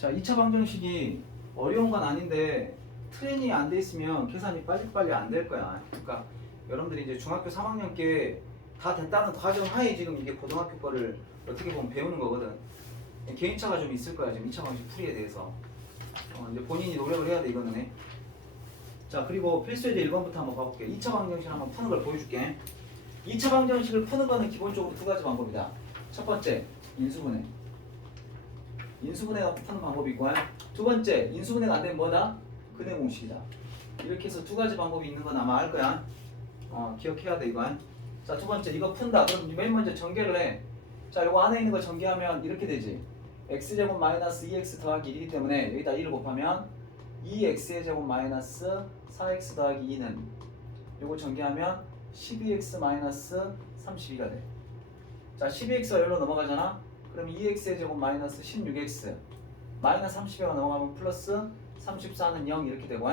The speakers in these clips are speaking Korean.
자, 2차 방정식이 어려운 건 아닌데 트레이닝이 안 돼 있으면 계산이 빨리빨리 안 될 거야. 그러니까 여러분들이 이제 중학교 3학년께 다 됐다는 가정하에 지금 이게 고등학교 거를 어떻게 보면 배우는 거거든. 개인차가 좀 있을 거야, 지금 2차 방정식 풀이에 대해서. 이제 본인이 노력을 해야 돼, 이거는. 자, 그리고 필수예제 1번부터 한번 봐볼게. 2차 방정식 한번 푸는 걸 보여줄게. 2차 방정식을 푸는 거는 기본적으로 두 가지 방법이다. 첫 번째, 인수분해. 인수분해가 푸는 방법이 있고, 두 번째, 인수분해가 안 되면 뭐다? 근해 공식이다. 이렇게 해서 두 가지 방법이 있는 건 아마 알 거야. 기억해야 돼, 이건. 자, 두 번째, 이거 푼다. 그럼 맨 먼저 전개를 해. 자, 이거 안에 있는 거 전개하면 이렇게 되지. x제곱 마이너스 2x 더하기 1이기 때문에 여기다 1을 곱하면 2x의 제곱 마이너스 4x 더하기 2는 요거 전개하면 12x 마이너스 32가 돼. 자, 12x가 여기로 넘어가잖아. 그럼 2x의 제곱 마이너스 16x 마이너스 30가 넘어가면 플러스 34는 0 이렇게 되고.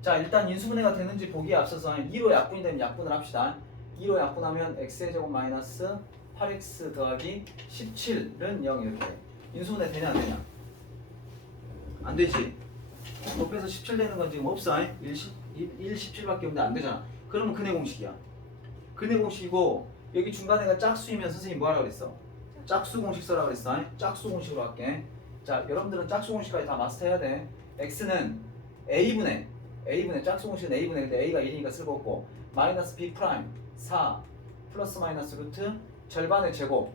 자, 일단 인수분해가 되는지 보기에 앞서서 2로 약분이 되면 약분을 합시다. 2로 약분하면 x의 제곱 마이너스 8x 더하기 17은 0 이렇게 돼. 인수분해 되냐 안 되냐? 안 되지. 곱해서 17 되는 건 지금 없어. 1, 17밖에 없는데 안 되잖아. 그러면 근해 공식이야. 근해 공식이고 여기 중간에가 짝수이면 선생님이 뭐하라 그랬어? 짝수 공식 써라 그랬어. 짝수 공식으로 할게. 자, 여러분들은 짝수 공식까지 다 마스터해야 돼. x는 a분의 짝수 공식은 a분의 근데 a가 1이니까 쓸거 없고 마이너스 b 프라임 4 플러스 마이너스 루트 절반의 제곱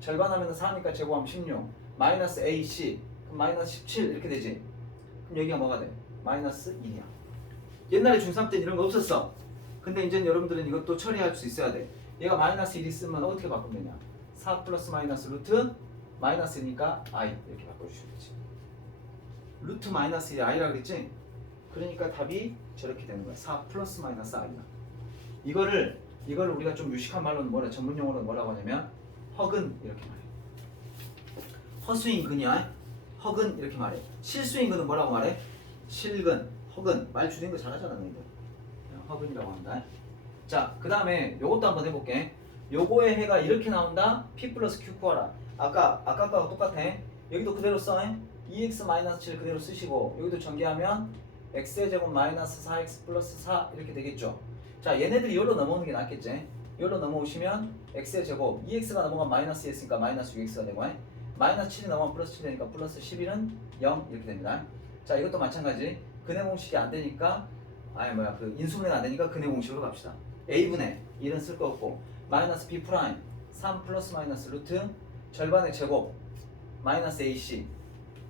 절반하면 4니까 제곱하면 16 마이너스 ac 그럼 마이너스 17 이렇게 되지. 그럼 여기가 뭐가 돼? 마이너스 1이야. 옛날에 중3 때는 이런 거 없었어. 근데 이제는 여러분들은 이것도 처리할 수 있어야 돼. 얘가 마이너스 1 있으면 어떻게 바꾸면 되냐? 4 플러스 마이너스 루트 마이너스니까 i 이렇게 바꿔주시겠지. 루트 마이너스 1이 i라 그랬지? 그러니까 답이 저렇게 되는 거야. 4 플러스 마이너스 i야. 이거를 우리가 좀 유식한 말로는 뭐라 전문 용어로는 뭐라고 하냐면 허근 이렇게 말해. 허수인 근이야. 허근 이렇게 말해. 실수인 근은 뭐라고 말해? 실근, 허근. 말 줄인 거 잘하잖아 너희들. 허근이라고 한다. 자, 그 다음에 요것도 한번 해볼게. 요거의 해가 이렇게 나온다. p 플러스 q 구하라. 아까 거하고 똑같아. 여기도 그대로 써. 2x-7 그대로 쓰시고 여기도 전개하면 x의 제곱 마이너스 4x 플러스 4 이렇게 되겠죠. 자, 얘네들이 여기로 넘어오는 게 낫겠지. 여기로 넘어오시면 x의 제곱 2x가 넘어가면 마이너스 2했으니까 마이너스 6x가 되고 마이너스 7이 넘어가면 플러스 7 되니까 플러스 11은 0 이렇게 됩니다. 자, 이것도 마찬가지. 근해 공식이 안 되니까 그 인수분해가 안 되니까 근해 공식으로 갑시다. a분의 1은 쓸 거 없고 마이너스 b 프라임 3 플러스 마이너스 루트 절반의 제곱 마이너스 ac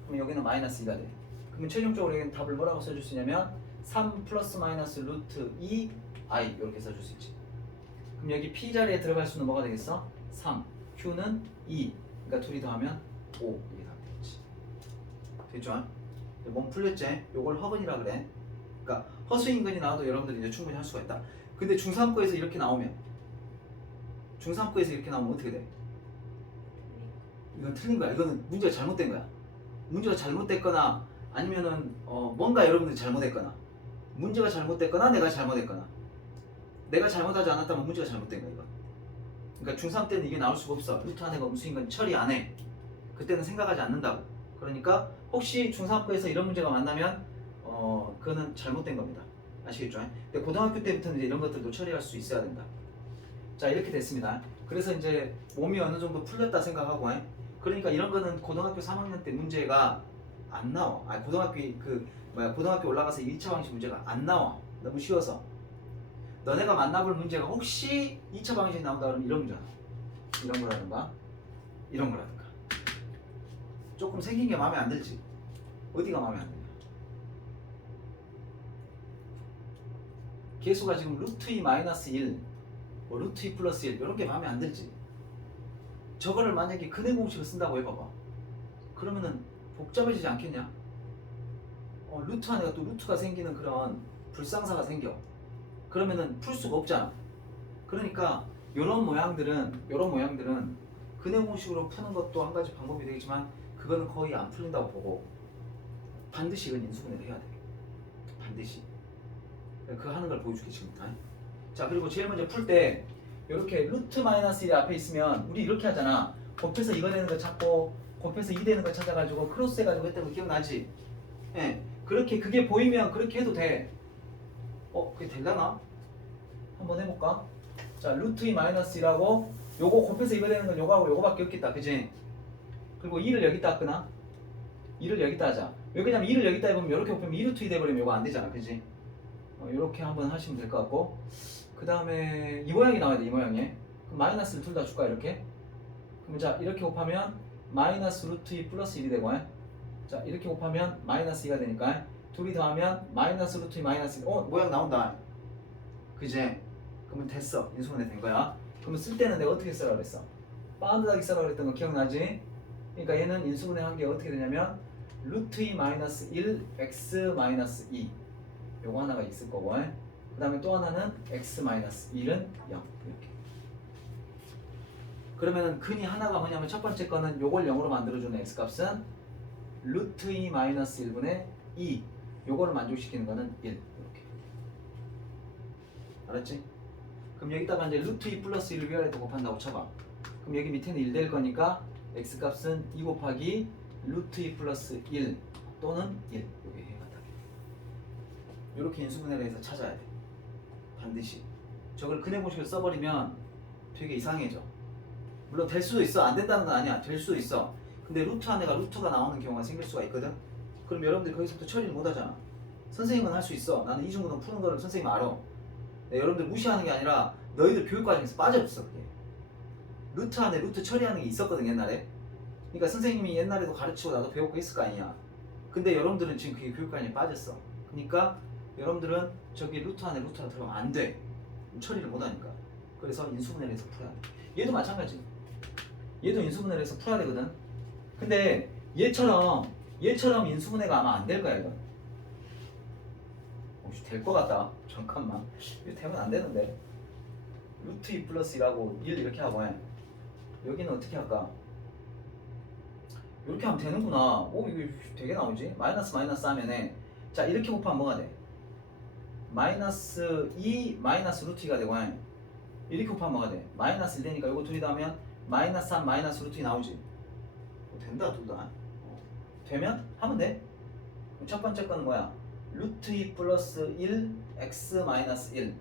그럼 여기는 마이너스 2가 돼. 그러면 최종적으로 여기는 답을 뭐라고 써줄 수 있냐면 3 플러스 마이너스 루트 2 i 이렇게 써줄 수 있지. 그럼 여기 p 자리에 들어갈 수는 뭐가 되겠어? 3 q는 2 그러니까 둘이 더하면 5 이게 답이 되겠지. 됐죠? 몸 풀렸지? 요걸 허근이라 그래. 그러니까 허수인근이 나와도 여러분들이 이제 충분히 할 수가 있다. 근데 중3거에서 이렇게 나오면 어떻게 돼? 이건 틀린 거야. 이거는 문제가 잘못된 거야. 문제가 잘못됐거나 아니면은 뭔가 여러분들이 잘못했거나 문제가 잘못됐거나 내가 잘못했거나 내가 잘못하지 않았다면 문제가 잘못된 거야 이건. 그러니까 중3 때는 이게 나올 수가 없어. 루트 안에가 음수인건 처리 안 해. 그때는 생각하지 않는다고. 그러니까 혹시 중3거에서 이런 문제가 만나면 그거는 잘못된 겁니다. 아시겠죠? 근데 고등학교 때부터는 이제 이런 것들도 처리할 수 있어야 된다. 자, 이렇게 됐습니다. 그래서 이제 몸이 어느 정도 풀렸다 생각하고 그러니까 이런 거는 고등학교 3학년 때 문제가 안 나와. 고등학교 올라가서 1차 방식 문제가 안 나와. 너무 쉬워서. 너네가 만나볼 문제가 혹시 2차 방식이 나온다 그러면 이런 문제야. 이런 거라든가. 조금 생긴 게 마음에 안 들지? 어디가 마음에 안 드냐? 개수가 지금 루트 2 마이너스 1, 루트 2 플러스 1 이런 게 마음에 안 들지? 저거를 만약에 근해 공식을 쓴다고 해봐봐. 그러면은 복잡해지지 않겠냐? 루트 안에가 또 루트가 생기는 그런 불상사가 생겨. 그러면은 풀 수가 없잖아. 그러니까 요런 모양들은 근해 공식으로 푸는 것도 한 가지 방법이 되겠지만 그거는 거의 안 풀린다고 보고 반드시 이건 인수분해를 해야 돼. 반드시. 그거 하는 걸 보여줄게 지금. 자, 그리고 제일 먼저 풀 때 이렇게 루트 마이너스 1이 앞에 있으면 우리 이렇게 하잖아. 곱해서 이거 되는 거 찾고 곱해서 2 되는 거 찾아가지고 크로스 해가지고 했던 거 기억나지? 예. 그렇게 그게 보이면 그렇게 해도 돼. 그게 되려나? 한번 해볼까? 자, 루트 2 마이너스 1하고 요거 곱해서 이거 되는 건 요거하고 요거밖에 없겠다. 그지? 그리고 2를 여기다 끄나? 2를 여기다 하자. 왜 그러냐면 2를 여기다 해보면 이렇게 곱하면 2루트 2 돼버리면 요거 안 되잖아. 그지? 요렇게 한번 하시면 될 것 같고 그 다음에 이 모양이 나와야 돼. 이 모양이. 그럼 마이너스를 둘 다 줄까? 이렇게? 그럼 자 이렇게 곱하면 마이너스 루트 2 플러스 1이 되고 자 이렇게 곱하면 마이너스 2가 되니까 둘이 더하면 마이너스 루트 2 마이너스 1 모양 나온다. 그지? 그러면 됐어. 인수분해 된 거야. 그러면 쓸 때는 내가 어떻게 쓰라고 그랬어? 바운드하게 쓰라고 그랬던 거 기억나지? 그러니까 얘는 인수분해 한 게 어떻게 되냐면 루트 2 마이너스 1 x 마이너스 2 요거 하나가 있을 거고 그 다음에 또 하나는 x 마이너스 1은 0 이렇게. 그러면은 근이 하나가 뭐냐면 첫 번째 거는 요걸 0으로 만들어주는 x값은 루트 2 마이너스 1분의 2 요거를 만족시키는 거는 1 이렇게. 알았지? 그럼 여기다가 이제 루트 2 플러스 1을 위아래로 곱한다고 쳐봐. 그럼 여기 밑에는 1 될 거니까 x값은 2 곱하기 루트 2 플러스 1 또는 1 요게 해가 다 요렇게 인수분해를 해서 찾아야 돼. 반드시. 저걸 근해 공식을 써버리면 되게 이상해져. 물론 될 수도 있어. 안 된다는 건 아니야. 될 수도 있어. 근데 루트 안에가 루트가 나오는 경우가 생길 수가 있거든. 그럼 여러분들이 거기서부터 처리를 못 하잖아. 선생님은 할 수 있어. 나는 이중구동 푸는 거를 선생님 알아. 네, 여러분들 무시하는 게 아니라 너희들 교육 과정에서 빠져있어. 그게. 루트 안에 루트 처리하는 게 있었거든 옛날에. 그러니까 선생님이 옛날에도 가르치고 나도 배우고 했을 거 아니야. 근데 여러분들은 지금 그게 교육 과정에 빠졌어. 그러니까 여러분들은 저기 루트 안에 루트가 들어가면 안 돼. 처리를 못 하니까. 그래서 인수분해를 해서 풀어야 돼. 얘도 마찬가지. 얘도 인수분해를 해서 풀어야 되거든. 근데 얘처럼 인수분해가 아마 안 될 거야 이건. 혹시 될 것 같다. 잠깐만. 이거 되면 안 되는데. 루트 2 플러스 1하고 1 이렇게 하고 여기는 어떻게 할까? 이렇게 하면 되는구나. 이거 되게 나오지? 마이너스 마이너스 하면은 자 이렇게 곱하면 뭐가 돼? 마이너스 2 마이너스 루트 2가 되고 이렇게 곱하면 뭐가 돼? 마이너스 1 되니까 이거 둘이 더하면 마이너스 3 마이너스 루트 2 나오지? 된다 둘 다. 되면 하면 돼. 첫 번째 거는 뭐야? 루트 2 플러스 1 x 마이너스 1.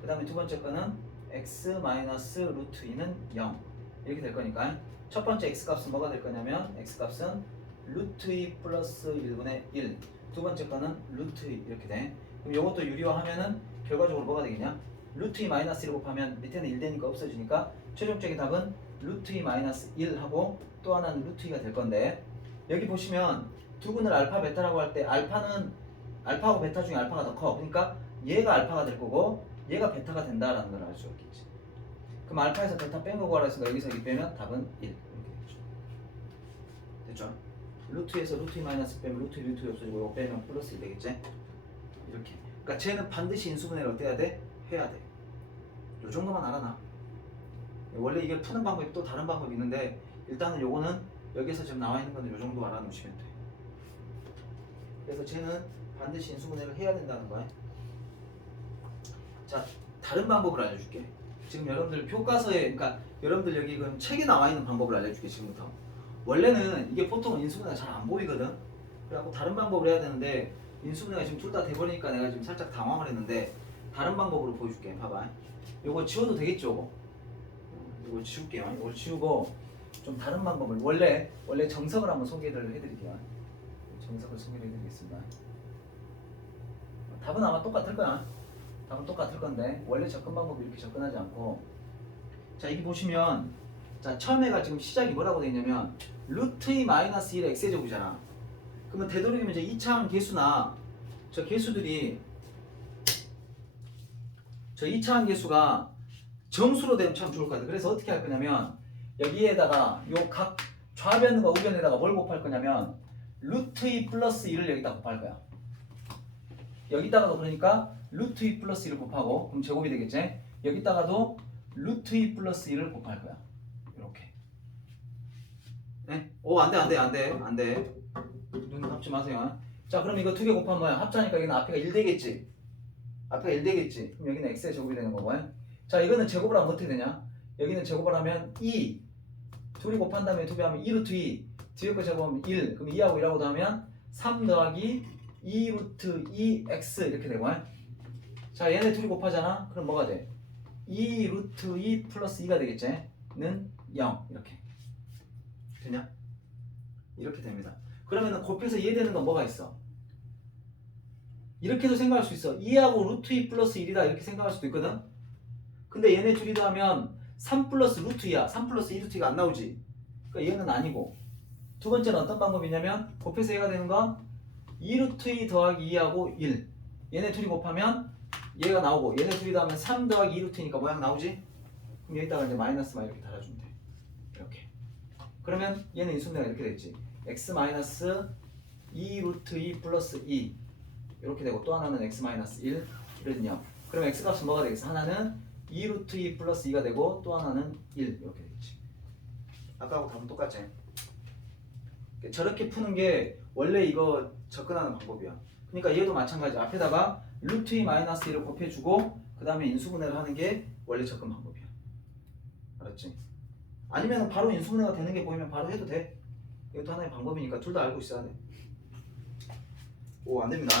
그 다음에 두 번째 거는 x 마이너스 루트 2는 0 이렇게 될 거니까 첫 번째 x값은 뭐가 될 거냐면 x값은 루트 2 플러스 1분의 1. 두 번째 거는 루트 2 이렇게 돼. 그럼 이것도 유리화하면은 결과적으로 뭐가 되겠냐? 루트 2 마이너스 1 곱하면 밑에는 1 되니까 없어지니까 최종적인 답은 루트 2 마이너스 1 하고 또 하나는 루트 2가 될 건데 여기 보시면 두 근을 알파 베타라고 할 때 알파는 알파하고 베타 중에 알파가 더 커. 그러니까 얘가 알파가 될 거고 얘가 베타가 된다라는 걸 알 수 있겠지. 그럼 알파에서 베타 뺀 거 구하라 했으니까 여기서 이 빼면 답은 1 이렇게 되죠. 됐죠? 루트에서 루트 2 마이너스 빼면 루트 2 없어지고 이거 빼면 플러스 1 되겠지? 이렇게. 그러니까 쟤는 반드시 인수분해를 어떻게 해야 돼? 해야 돼. 요 정도만 알아놔. 원래 이게 푸는 방법이 또 다른 방법이 있는데 일단은 요거는 여기서 지금 나와 있는 거는 요 정도 알아놓으시면 돼. 그래서 쟤는 반드시 인수분해를 해야 된다는 거야. 자, 다른 방법을 알려줄게. 지금 여러분들 교과서에, 그러니까 여러분들 여기 그럼 책에 나와 있는 방법을 알려줄게 지금부터. 원래는 이게 보통 인수분해가 잘 안 보이거든. 그래갖고 다른 방법을 해야 되는데 인수분해가 지금 둘 다 돼버리니까 내가 지금 살짝 당황을 했는데 다른 방법으로 보여줄게. 봐봐. 요거 지워도 되겠죠? 요거 지울게요. 이걸 지우고 좀 다른 방법을 원래 정석을 한번 소개를 해드릴게요. 정석을 소개를 해드리겠습니다. 답은 아마 똑같을 거야. 답은 똑같을 건데 원래 접근 방법이 이렇게 접근하지 않고 자 여기 보시면 자 처음에가 지금 시작이 뭐라고 되어 있냐면 루트 2 마이너스 1의 x제곱이잖아. 그러면 되도록이면 이제 2차원 계수나 저 계수들이 저 2차원 계수가 정수로 되면 참 좋을 것 같아. 그래서 어떻게 할 거냐면 여기에다가 요 각 좌변과 우변에다가 뭘 곱할 거냐면 루트 2 플러스 1을 여기다 곱할 거야. 여기다가도 그러니까 루트 2 플러스 1을 곱하고 그럼 제곱이 되겠지? 여기다가도 루트 2 플러스 1을 곱할 거야. 이렇게. 네? 안돼. 눈 감지 마세요. 자 그럼 이거 두 개 곱하면 뭐야? 합자니까 여기는 앞에가 1 되겠지? 앞에가 1 되겠지? 그럼 여기는 x의 제곱이 되는 거고. 자 이거는 제곱을 하면 어떻게 되냐? 여기는 제곱을 하면 2 둘이 곱한 다음에 2배 하면 2 루트 2 뒤에 거 적으면 1. 그럼 2하고 1하고 더하면 3 더하기 2 루트 2x 이렇게 되고. 자, 얘네 둘이 곱하잖아. 그럼 뭐가 돼? 2 루트 2 플러스 2가 되겠지? 는 0 이렇게 되냐? 이렇게 됩니다. 그러면은 곱해서 이해되는 건 뭐가 있어? 이렇게도 생각할 수 있어. 2하고 루트 2 플러스 1이다 이렇게 생각할 수도 있거든. 근데 얘네 둘이 더하면 3 플러스 루트 2야. 3 플러스 2 루트 2가 안 나오지. 그러니까 얘는 아니고. 두 번째는 어떤 방법이냐면 곱해서 얘가 되는 건 2 루트 2 더하기 2하고 1. 얘네 둘이 곱하면 얘가 나오고 얘네 둘이 더하면 3 더하기 2 루트니까 모양 나오지? 그럼 여기다가 이제 마이너스만 이렇게 달아주면 돼. 이렇게. 그러면 얘는 인수분해가 이렇게 됐지. x 마이너스 2 루트 2 플러스 2 이렇게 되고 또 하나는 x 마이너스 1 이런 0. 그럼 x 값은 뭐가 되겠어? 하나는 2 루트 2 플러스 2가 되고 또 하나는 1 이렇게 되겠지. 아까하고 답은 똑같지? 저렇게 푸는 게 원래 이거 접근하는 방법이야. 그러니까 얘도 마찬가지. 앞에다가 루트 2 마이너스 1을 곱해주고 그 다음에 인수분해를 하는 게 원래 접근 방법이야. 알았지? 아니면 바로 인수분해가 되는 게 보이면 바로 해도 돼. 이것도 하나의 방법이니까 둘 다 알고 있어야 돼. 오, 안 됩니다.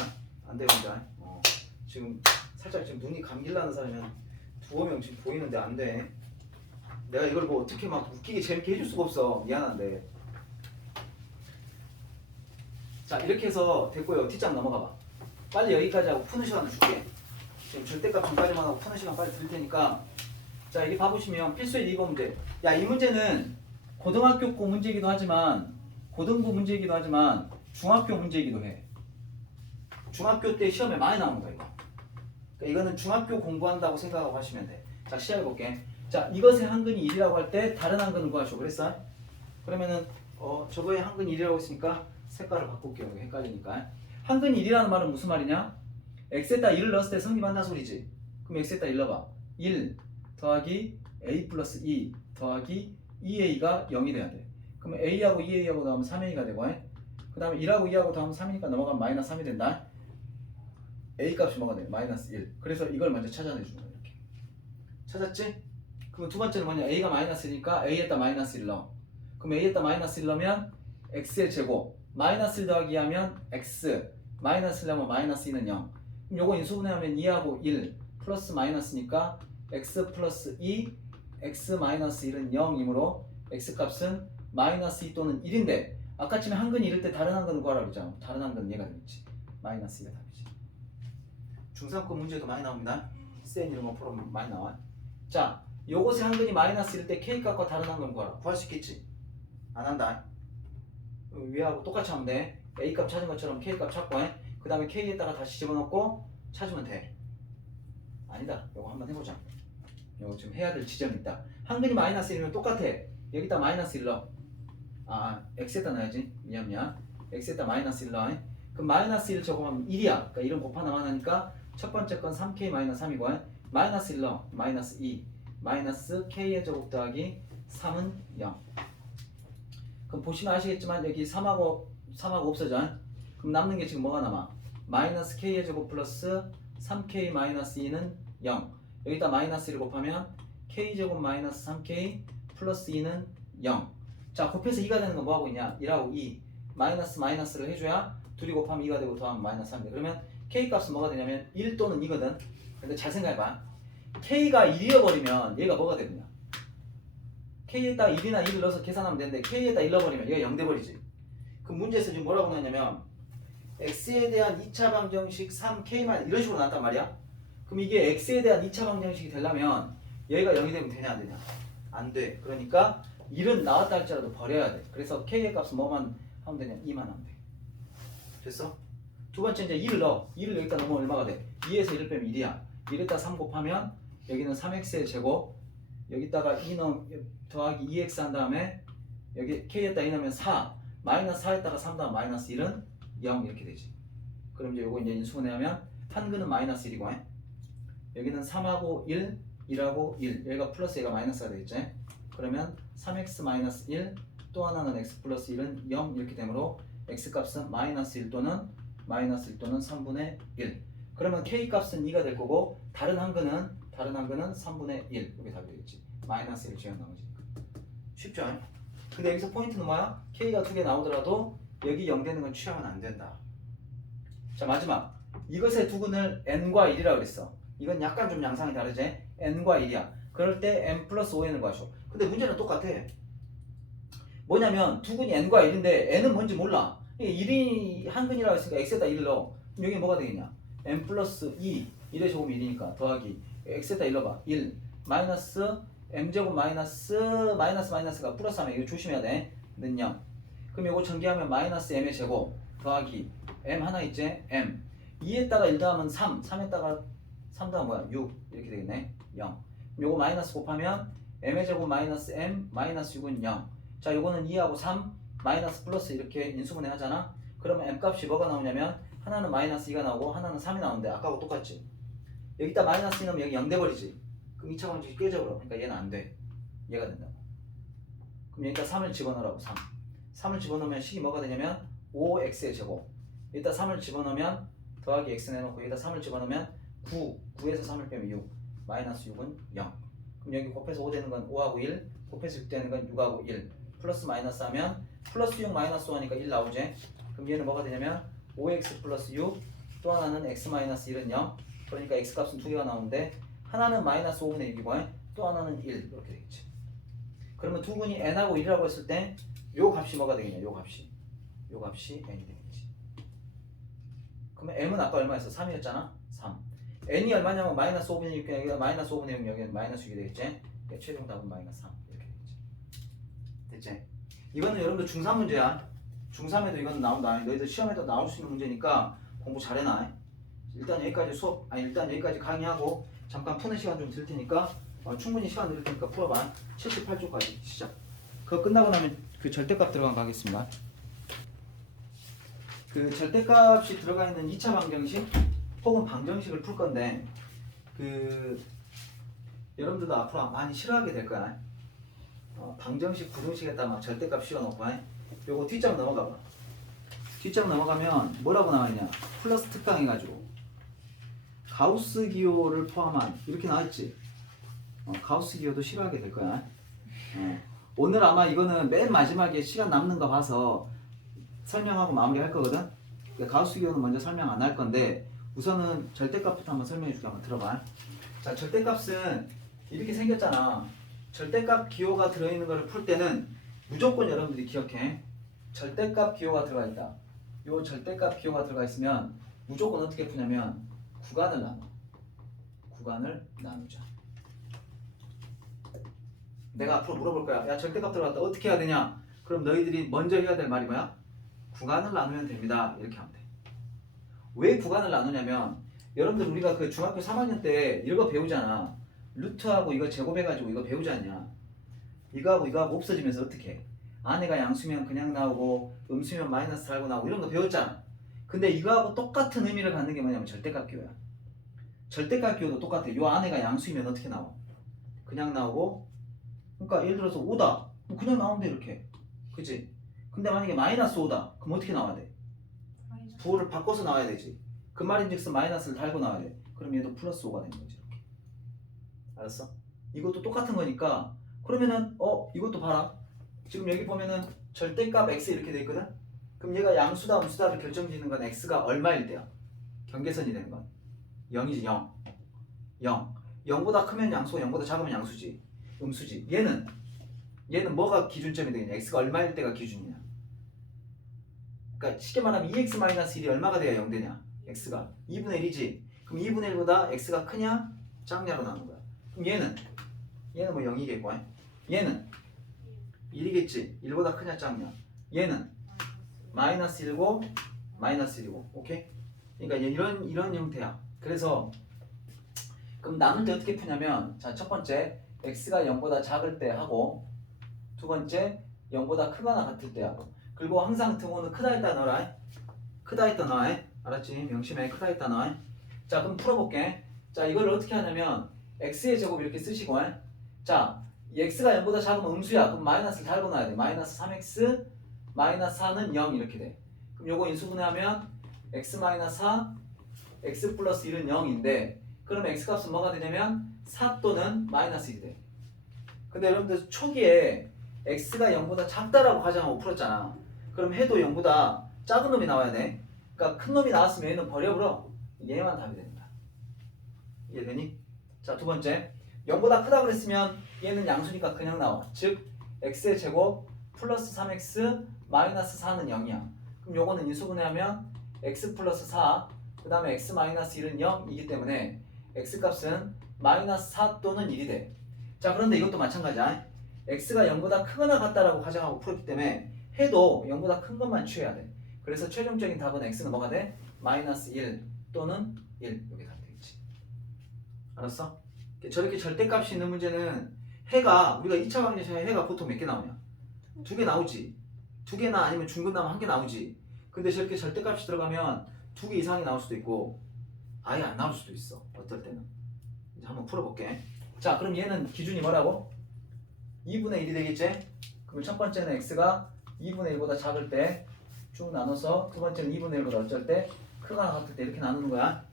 안 됩니다. 지금 살짝 지금 눈이 감길라는 사람이 두어 명 지금 보이는데 안 돼. 내가 이걸 뭐 어떻게 막 웃기게 재밌게 해줄 수가 없어. 미안한데. 자, 이렇게 해서 됐고요. 뒷장 넘어가 봐. 빨리 여기까지 하고 푸는 시간을 줄게. 지금 절대값 전까지만 하고 푸는 시간 빨리 드릴 테니까. 자, 여기 봐보시면 필수의 2번 문제. 야, 이 문제는 고등학교 거 문제이기도 하지만 고등부 문제이기도 하지만 중학교 문제이기도 해. 중학교 때 시험에 많이 나오는 거야 이거. 그러니까 이거는 중학교 공부한다고 생각하고 하시면 돼. 자, 시작해볼게. 자, 이것의 한근이 1이라고 할 때 다른 한근을 구하시오. 그랬어? 그러면은 저거의 한근이 1이라고 했으니까 색깔을 바꿀게요. 여기 헷갈리니까. 한근이 1이라는 말은 무슨 말이냐? x에다 1을 넣었을 때 성립한다 소리지. 그럼 x에다 1 넣어봐. 1 더하기 a 플러스 2 더하기 2a가 0이 돼야 돼. 그럼 a하고 2a하고 더하면 3a가 되고, 그 다음에 1하고 2하고 더하면 3이니까 넘어가면 마이너스 3이 된다. a 값이 뭐가 돼? 마이너스 1. 그래서 이걸 먼저 찾아내주는 거야. 이렇게. 찾았지? 그럼 두 번째는 뭐냐? a가 마이너스 1이니까 a에다 마이너스 1 넣어. 그럼 a에다 마이너스 1 넣으면 x의 제곱 마이너스 1 더하기 2 하면 x 마이너스 1 하면 마이너스 2는 0. 그럼 요거 인수분해하면 2하고 1 플러스 마이너스니까 x 플러스 2 x 마이너스 1은 0이므로 x 값은 마이너스 2 또는 1인데 아까쯤에 한근이 이럴 때 다른 한근을 구하라고 했잖아. 다른 한근은 얘가 되겠지. 마이너스 2가 답이지. 중3급 문제도 많이 나옵니다. 센 이런 거 풀어보면 많이 나와. 자, 요것의 한근이 마이너스 1일 때 k 값과 다른 한근을 구하라. 구할 수 있겠지? 안 한다. 위하고 똑같이 하면 돼. a 값 찾은 것처럼 k 값 찾고 그 다음에 k에다가 다시 집어넣고 찾으면 돼. 아니다. 요거 한번 해보자. 요거 지금 해야 될 지점이 있다. 한근이 마이너스 1이면 똑같아. 여기다 마이너스 1 넣어. x에다 넣어야지. 미안. x에다 마이너스 1 넣어. 그럼 마이너스 1 적으면 1이야. 그러니까 1은 곱하나만 하니까 첫 번째 건 3k 마이너스 3이고 마이너스 1 넣어. 마이너스 2 마이너스 k의 제곱 더하기 3은 0. 그럼 보시면 아시겠지만 여기 3하고 없어져. 그럼 남는 게 지금 뭐가 남아? 마이너스 k의 제곱 플러스 3k 마이너스 2는 0. 여기다 마이너스 1을 곱하면 k제곱 마이너스 3k 플러스 2는 0. 자, 곱해서 2가 되는 건 뭐하고 있냐? 1하고 2 마이너스를 해줘야 둘이 곱하면 2가 되고 더하면 마이너스 3이 돼. 그러면 k 값은 뭐가 되냐면 1 또는 2거든. 근데 잘 생각해봐. k가 1이어버리면 얘가 뭐가 되느냐? k에다 1이나 1을 넣어서 계산하면 되는데 k에다 1 넣어버리면 얘가 0 돼버리지. 그 문제에서 지금 뭐라고 나왔냐면 x에 대한 2차 방정식 3k만 이런 식으로 나왔단 말이야. 그럼 이게 x에 대한 2차 방정식이 되려면 얘가 0이 되면 되냐 안 되냐? 안 돼. 그러니까 1은 나왔다 할지라도 버려야 돼. 그래서 k의 값은 뭐만 하면 되냐? 2만 하면 돼. 됐어? 두 번째 이제 2를 넣어. 2를 여기다 넣으면 얼마가 돼? 2에서 1을 빼면 1이야. 1에다 3 곱하면 여기는 3x의 제곱 여기다가 2 더하기 2x 한 다음에 여기 k에다 2 넣으면 4 마이너스 4에다가 3 더하면 마이너스 1은 0 이렇게 되지. 그럼 이제 요거 이제 인수분해하면 한근은 마이너스 1이고 여기는 3하고 1 1하고 1 여기가 플러스 얘가 마이너스가 되겠지. 그러면 3x 마이너스 1 또 하나는 x 플러스 1은 0 이렇게 되므로 x 값은 마이너스 1 또는 3분의 1. 그러면 k 값은 2가 될 거고 다른 한근은 3분의 1 이게 답이 되겠지. 마이너스 1 제한 나머지니까. 쉽죠? 근데 여기서 포인트는 뭐야? K가 2개 나오더라도 여기 0 되는 건 취하면 안 된다. 자, 마지막. 이것의 두근을 n과 1이라고 그랬어. 이건 약간 좀 양상이 다르지? n과 1이야. 그럴 때 n 플러스 5n을 구하셔. 근데 문제는 똑같아. 뭐냐면 두근이 n과 1인데 n은 뭔지 몰라. 1이 한근이라고 했으니까 x에다 1을 넣어. 그럼 여기 뭐가 되겠냐? n 플러스 2, 1의 제곱이 1이니까 더하기 x에다 1 넣어봐. 1 마이너스 m제곱 마이너스가 플러스 하면 이거 조심해야 돼. 는 0. 그럼 이거 전개하면 마이너스 m의 제곱 더하기 m 하나 있지? m 2에다가 1 더하면 3, 3에다가 3 더하면 뭐야? 6 이렇게 되겠네. 0. 요거 마이너스 곱하면 m의 제곱 마이너스 m 마이너스 6은 0. 자, 요거는 2하고 3 마이너스 플러스 이렇게 인수분해 하잖아. 그러면 m 값이 뭐가 나오냐면 하나는 마이너스 2가 나오고 하나는 3이 나오는데 아까하고 똑같지. 여기다 마이너스 2 넣으면 여기 0 돼버리지. 그럼 2차 방정식 깨져버려. 그러니까 얘는 안 돼. 얘가 된다고. 그럼 여기다 3을 집어넣으라고. 3을 집어넣으면 식이 뭐가 되냐면 5x의 제곱. 여기다 3을 집어넣으면 더하기 x 내놓고 여기다 3을 집어넣으면 9에서 3을 빼면 6 마이너스 6은 0. 그럼 여기 곱해서 5 되는 건 5하고 1 곱해서 6 되는 건 6하고 1 플러스 마이너스 하면 플러스 6 마이너스 5하니까 1 나오지. 그럼 얘는 뭐가 되냐면 5x 플러스 6 또 하나는 x 마이너스 1은 0. 그러니까 x 값은 두 개가 나오는데 하나는 마이너스 5분의 6이고 또 하나는 1 이렇게 되겠지. 그러면 두근이 n하고 1이라고 했을 때 요 값이 뭐가 되겠냐? 요 값이 n이 되겠지. 그러면 m은 아까 얼마였어? 3이었잖아. 3. n이 얼마냐면 마이너스 5분의 6 여기가 마이너스 5분의 6 여기는 마이너스 6이 되겠지. 그러니까 최종 답은 마이너스 3 이렇게 되겠지. 됐지? 이거는 여러분들 중3 문제야. 중3에도 이건 나온다. 너희들 시험에도 나올 수 있는 문제니까 공부 잘해놔. 일단 여기까지 강의하고 잠깐 푸는 시간 좀 들 테니까 충분히 시간 들 테니까 풀어봐. 78쪽까지 시작. 그거 끝나고 나면 그 절대값 들어간 거 하겠습니다. 그 절대값이 들어가 있는 2차 방정식 혹은 방정식을 풀 건데 그 여러분들도 앞으로 많이 싫어하게 될 거야. 방정식 부등식에다 막 절대값 씌워놓고 요거 뒷장 넘어가봐. 뒷장 넘어가면 뭐라고 나와있냐? 플러스 특강해가지고 가우스 기호를 포함한 이렇게 나와있지. 가우스 기호도 싫어하게 될 거야. 오늘 아마 이거는 맨 마지막에 시간 남는 거 봐서 설명하고 마무리할 거거든. 그러니까 가우스 기호는 먼저 설명 안 할 건데 우선은 절대값부터 한번 설명해 줄게. 한번 들어봐. 자, 절대값은 이렇게 생겼잖아. 절대값 기호가 들어있는 거를 풀 때는 무조건 여러분들이 기억해. 절대값 기호가 들어가 있다. 요 절대값 기호가 들어가 있으면 무조건 어떻게 푸냐면 구간을 나누자. 내가 앞으로 물어볼 거야. 야, 절대값 들어갔다. 어떻게 해야 되냐? 그럼 너희들이 먼저 해야 될 말이 뭐야? 구간을 나누면 됩니다. 이렇게 하면 돼. 왜 구간을 나누냐면 여러분들 우리가 그 중학교 3학년 때 이거 배우잖아. 루트하고 이거 제곱해가지고 이거 배우지 않냐? 이거하고 이거하고 없어지면서 어떻게 해? 안에가 양수면 그냥 나오고 음수면 마이너스 달고 나오고 이런 거 배웠잖아. 근데 이거하고 똑같은 의미를 갖는 게 뭐냐면 절대값 기호야. 절대값 기호도 똑같아. 요 안에가 양수이면 어떻게 나와? 그냥 나오고. 그러니까 예를 들어서 5다. 그냥 나오면 돼 이렇게. 그치? 근데 만약에 마이너스 5다. 그럼 어떻게 나와야 돼? 부호를 바꿔서 나와야 되지. 그 말인즉슨 마이너스를 달고 나와야 돼. 그럼 얘도 플러스 5가 되는 거지 이렇게. 알았어? 이것도 똑같은 거니까 그러면은 이것도 봐라. 지금 여기 보면은 절대값 x 이렇게 돼 있거든? 그럼 얘가 양수다 음수다를 결정짓는 건 x가 얼마일 때야? 경계선이 되는 건 0이지. 0 0보다 크면 양수고 0보다 작으면 양수지. 음수지. 얘는 뭐가 기준점이 되겠냐? x가 얼마일 때가 기준이냐? 그러니까 쉽게 말하면 2x-1이 얼마가 돼야 0 되냐? x가 2분의 1이지. 그럼 2분의 1보다 x가 크냐? 작냐로 나오는 거야. 그럼 얘는 뭐 0이겠고 얘는 1이겠지. 1보다 크냐 작냐? 얘는 마이너스 1고 마이너스 1이고. 오케이? 그러니까 이런 형태야. 그래서 그럼 나눌 때 어떻게 푸냐면 자, 첫 번째 x가 0보다 작을 때 하고 두 번째 0보다 크거나 같을 때 하고 그리고 항상 등호는 크다 했다 넣어라. 크다 했다 넣어. 알았지? 명심해. 크다 했다 넣어. 자, 그럼 풀어볼게. 자, 이걸 어떻게 하냐면 x의 제곱 이렇게 쓰시고 자, 이 x가 0보다 작으면 음수야. 그럼 마이너스를 달고 놔야 돼. 마이너스 3x 마이너스 4는 0 이렇게 돼. 그럼 요거 인수분해하면 x 마이너스 4 x 플러스 1은 0인데 그럼 x값은 뭐가 되냐면 4 또는 마이너스 1이 돼. 근데 여러분들 초기에 x가 0보다 작다라고 가정하고 풀었잖아. 그럼 해도 0보다 작은 놈이 나와야 돼. 그러니까 큰 놈이 나왔으면 얘는 버려버려. 얘만 답이 됩니다. 이해되니? 자, 두 번째. 0보다 크다고 그랬으면 얘는 양수니까 그냥 나와. 즉 x의 제곱 플러스 3x 마이너스 4는 0이야. 그럼 요거는 인수분해하면 x 플러스 4, 그 다음에 x 마이너스 1은 0이기 때문에 x 값은 마이너스 4 또는 1이 돼. 자, 그런데 이것도 마찬가지야. x가 0보다 크거나 같다라고 가정하고 풀었기 때문에 해도 0보다 큰 것만 취해야 돼. 그래서 최종적인 답은 x는 뭐가 돼? 마이너스 1 또는 1. 이게 답이 되겠지. 알았어? 저렇게 절대값이 있는 문제는 해가 우리가 2차 방정식에 해가 보통 몇 개 나오냐? 2개 나오지. 2개나 아니면 중근 나오면 1개 나오지. 근데 저렇게 절대값이 들어가면 2개 이상이 나올 수도 있고 아예 안 나올 수도 있어. 어떨 때는. 이제 한번 풀어볼게. 자, 그럼 얘는 기준이 뭐라고? 2분의 1이 되겠지? 그럼 첫 번째는 x가 2분의 1보다 작을 때 쭉 나눠서 두 번째는 2분의 1보다 어쩔 때 크거나 같을 때 이렇게 나누는 거야.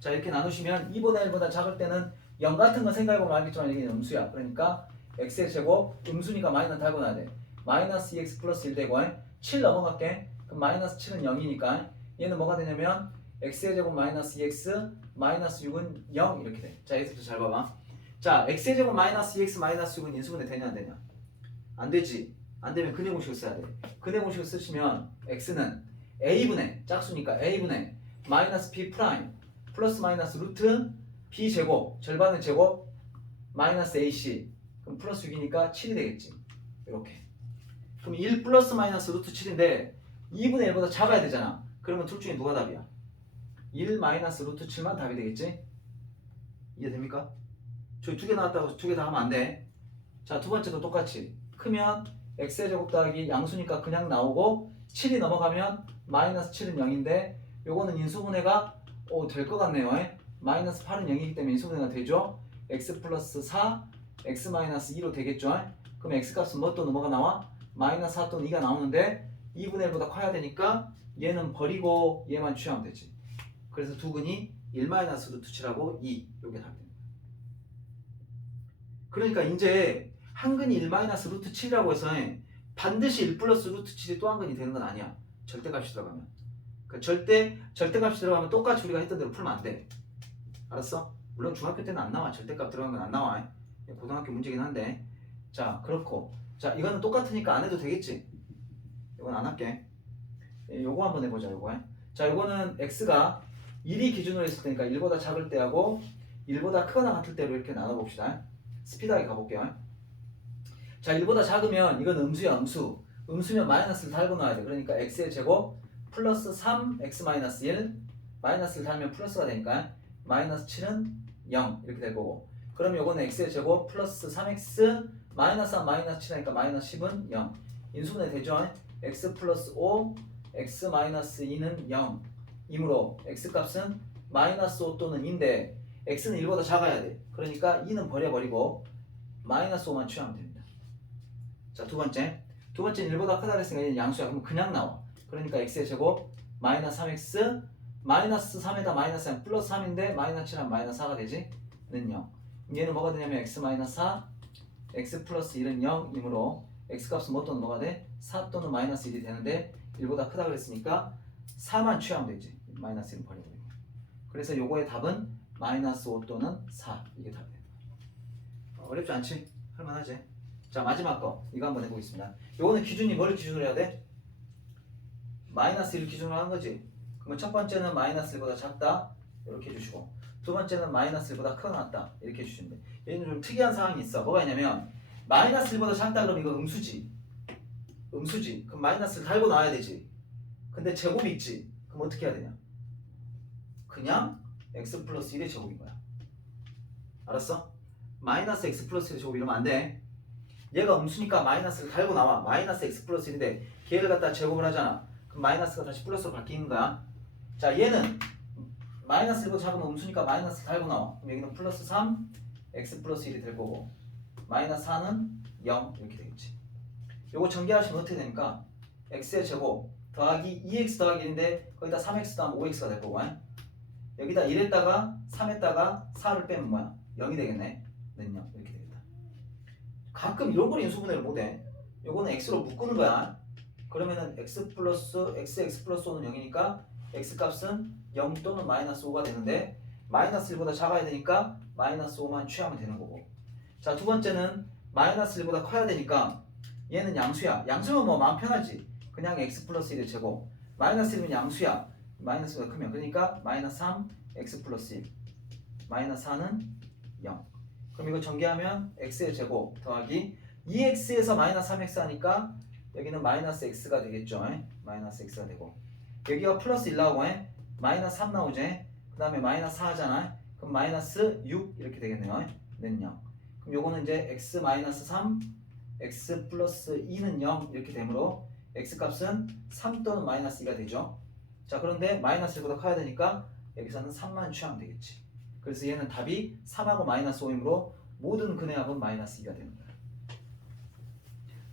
자, 이렇게 나누시면 2분의 1보다 작을 때는 0 같은 거 생각해보면 알겠지만 이게 음수야. 그러니까 x의 제곱 음수니까 마이너스 달고 나야 돼. 마이너스 2x 플러스 1 되고 7 넘어갈게. 그럼 마이너스 7은 0이니까 얘는 뭐가 되냐면 x의 제곱 마이너스 2x 마이너스 6은 0 이렇게 돼. 자, 여기서부터 잘 봐봐. 자, x의 제곱 마이너스 2x 마이너스 6은 인수분해 되냐 안 되냐? 안 되지. 안 되면 근해 공식을 써야 돼. 근해 공식을 쓰시면 x는 a분의 짝수니까 a분의 마이너스 b 프라임 플러스 마이너스 루트 b 제곱 절반의 제곱 마이너스 ac 그럼 플러스 6이니까 7이 되겠지. 이렇게. 그럼 1 플러스 마이너스 루트 7인데 2분의 1보다 작아야 되잖아. 그러면 둘 중에 누가 답이야? 1 마이너스 루트 7만 답이 되겠지? 이해됩니까? 저기 두 개 나왔다고 두 개 다 하면 안 돼. 자, 두 번째도 똑같이 크면 x의 제곱 더하기 양수니까 그냥 나오고 7이 넘어가면 마이너스 7은 0인데 요거는 인수분해가 될 것 같네요. 마이너스 8은 0이기 때문에 인수분해가 되죠. x 플러스 4 x 마이너스 2로 되겠죠. 그럼 x 값은 뭐 또 뭐가 나와? 마이너스 4 또는 2가 나오는데 2분의 1보다 커야 되니까 얘는 버리고 얘만 취하면 되지. 그래서 두 근이 1 마이너스 루트 7하고 2 요게 답이 됩니다. 그러니까 이제 한 근이 1 마이너스 루트 7이라고 해서 반드시 1 플러스 루트 7이 또 한 근이 되는 건 아니야. 절대값이 들어가면. 그러니까 절대값이 들어가면 똑같이 우리가 했던 대로 풀면 안 돼. 알았어? 물론 중학교 때는 안 나와. 절대값 들어간 건 안 나와. 고등학교 문제긴 한데. 자, 그렇고. 자, 이거는 똑같으니까 안 해도 되겠지? 이건 안 할게. 요거 한번 해보자, 요거. 자, 요거는 x가 1이 기준으로 했을 테니까 1보다 작을 때하고 1보다 크거나 같을 때로 이렇게 나눠봅시다. 스피드하게 가볼게요. 자, 1보다 작으면 이건 음수야, 음수. 음수면 마이너스를 달고 놔야 돼. 그러니까 x의 제곱 플러스 3x 마이너스 1 마이너스를 달면 플러스가 되니까 마이너스 7은 0 이렇게 될 거고. 그럼 요거는 x의 제곱 플러스 3x 마이너스 3 마이너스 7 하니까 마이너스 10은 0. 인수분해 되죠? x 플러스 5 x 마이너스 2는 0 이므로 x 값은 마이너스 5 또는 2인데 x는 1보다 작아야 돼. 그러니까 2는 버려버리고 마이너스 5만 취하면 됩니다. 자, 두 번째는 1보다 크다 그랬으니까 얘는 양수야. 그럼 그냥 나와. 그러니까 x의 제곱 마이너스 3x 마이너스 3에다 마이너스 3 플러스 3인데 마이너스 7하면 마이너스 4가 되지? 는 0. 얘는 뭐가 되냐면 x 마이너스 4 x 플러스 1은 0이므로 x 값은 뭐 또는 뭐가 돼? 4 또는 마이너스 1이 되는데 1보다 크다 그랬으니까 4만 취하면 되지. 마이너스 1은 버려버리고. 그래서 요거의 답은 마이너스 5 또는 4 이게 답이 됩니다. 어렵지 않지? 할만하지? 자, 마지막 거 이거 한번 해보겠습니다. 요거는 기준이 뭘 기준으로 해야 돼? 마이너스 1을 기준으로 하는 거지. 그러면 첫 번째는 마이너스 1보다 작다 이렇게 해주시고 두 번째는 마이너스 1보다 크거나 같다 이렇게 해주시면 돼. 얘는 좀 특이한 상황이 있어. 뭐가 있냐면 마이너스 1보다 작다 그러면 이거 음수지. 그럼 마이너스를 달고 나와야 되지. 근데 제곱이 있지. 그럼 어떻게 해야 되냐? 그냥 x 플러스 1의 제곱인 거야. 알았어? 마이너스 x 플러스 1의 제곱 이러면 안 돼. 얘가 음수니까 마이너스를 달고 나와. 마이너스 x 플러스 1인데 걔를 갖다 제곱을 하잖아. 그럼 마이너스가 다시 플러스로 바뀌는 거야. 자, 얘는 마이너스 1보다 작으면 음수니까 마이너스 달고 나와. 그럼 여기는 플러스 3 x 플러스 1이 될 거고 마이너스 4는 0 이렇게 되겠지. 요거 전개하시면 어떻게 되니까 x의 제곱 더하기 2x 더하기 1인데 거기다 3x 더하면 5x가 될 거고 여기다 1에다가 3에다가 4를 빼면 뭐야? 0이 되겠네. 는 0 이렇게 되겠다. 가끔 이런 걸 인수분해를 못해. 요거는 x로 묶는 거야. 그러면은 x 플러스 5는 0이니까 x 값은 0 또는 마이너스 5가 되는데 마이너스 1보다 작아야 되니까 마이너스 5만 취하면 되는 거고. 자, 두 번째는 마이너스 1보다 커야 되니까 얘는 양수야. 양수면 뭐 마음 편하지. 그냥 x 플러스 1의 제곱. 마이너스 1은 양수야. 마이너스보다 크면. 그러니까 마이너스 3 x 플러스 1. 마이너스 4는 0. 그럼 이거 전개하면 x의 제곱 더하기 2x에서 마이너스 3x 하니까 여기는 마이너스 x가 되겠죠. 마이너스 x가 되고 여기가 플러스 1 나오고 마이너스 3 나오지. 그 다음에 마이너스 4 하잖아. 그럼 마이너스 6 이렇게 되겠네요. 는 0. 그럼 요거는 이제 x 마이너스 3 x 플러스 2는 0 이렇게 되므로 x 값은 3 또는 마이너스 2가 되죠. 자, 그런데 마이너스 1보다 커야 되니까 여기서는 3만 취하면 되겠지. 그래서 얘는 답이 3하고 마이너스 5이므로 모든 근의 합은 마이너스 2가 되는 거야.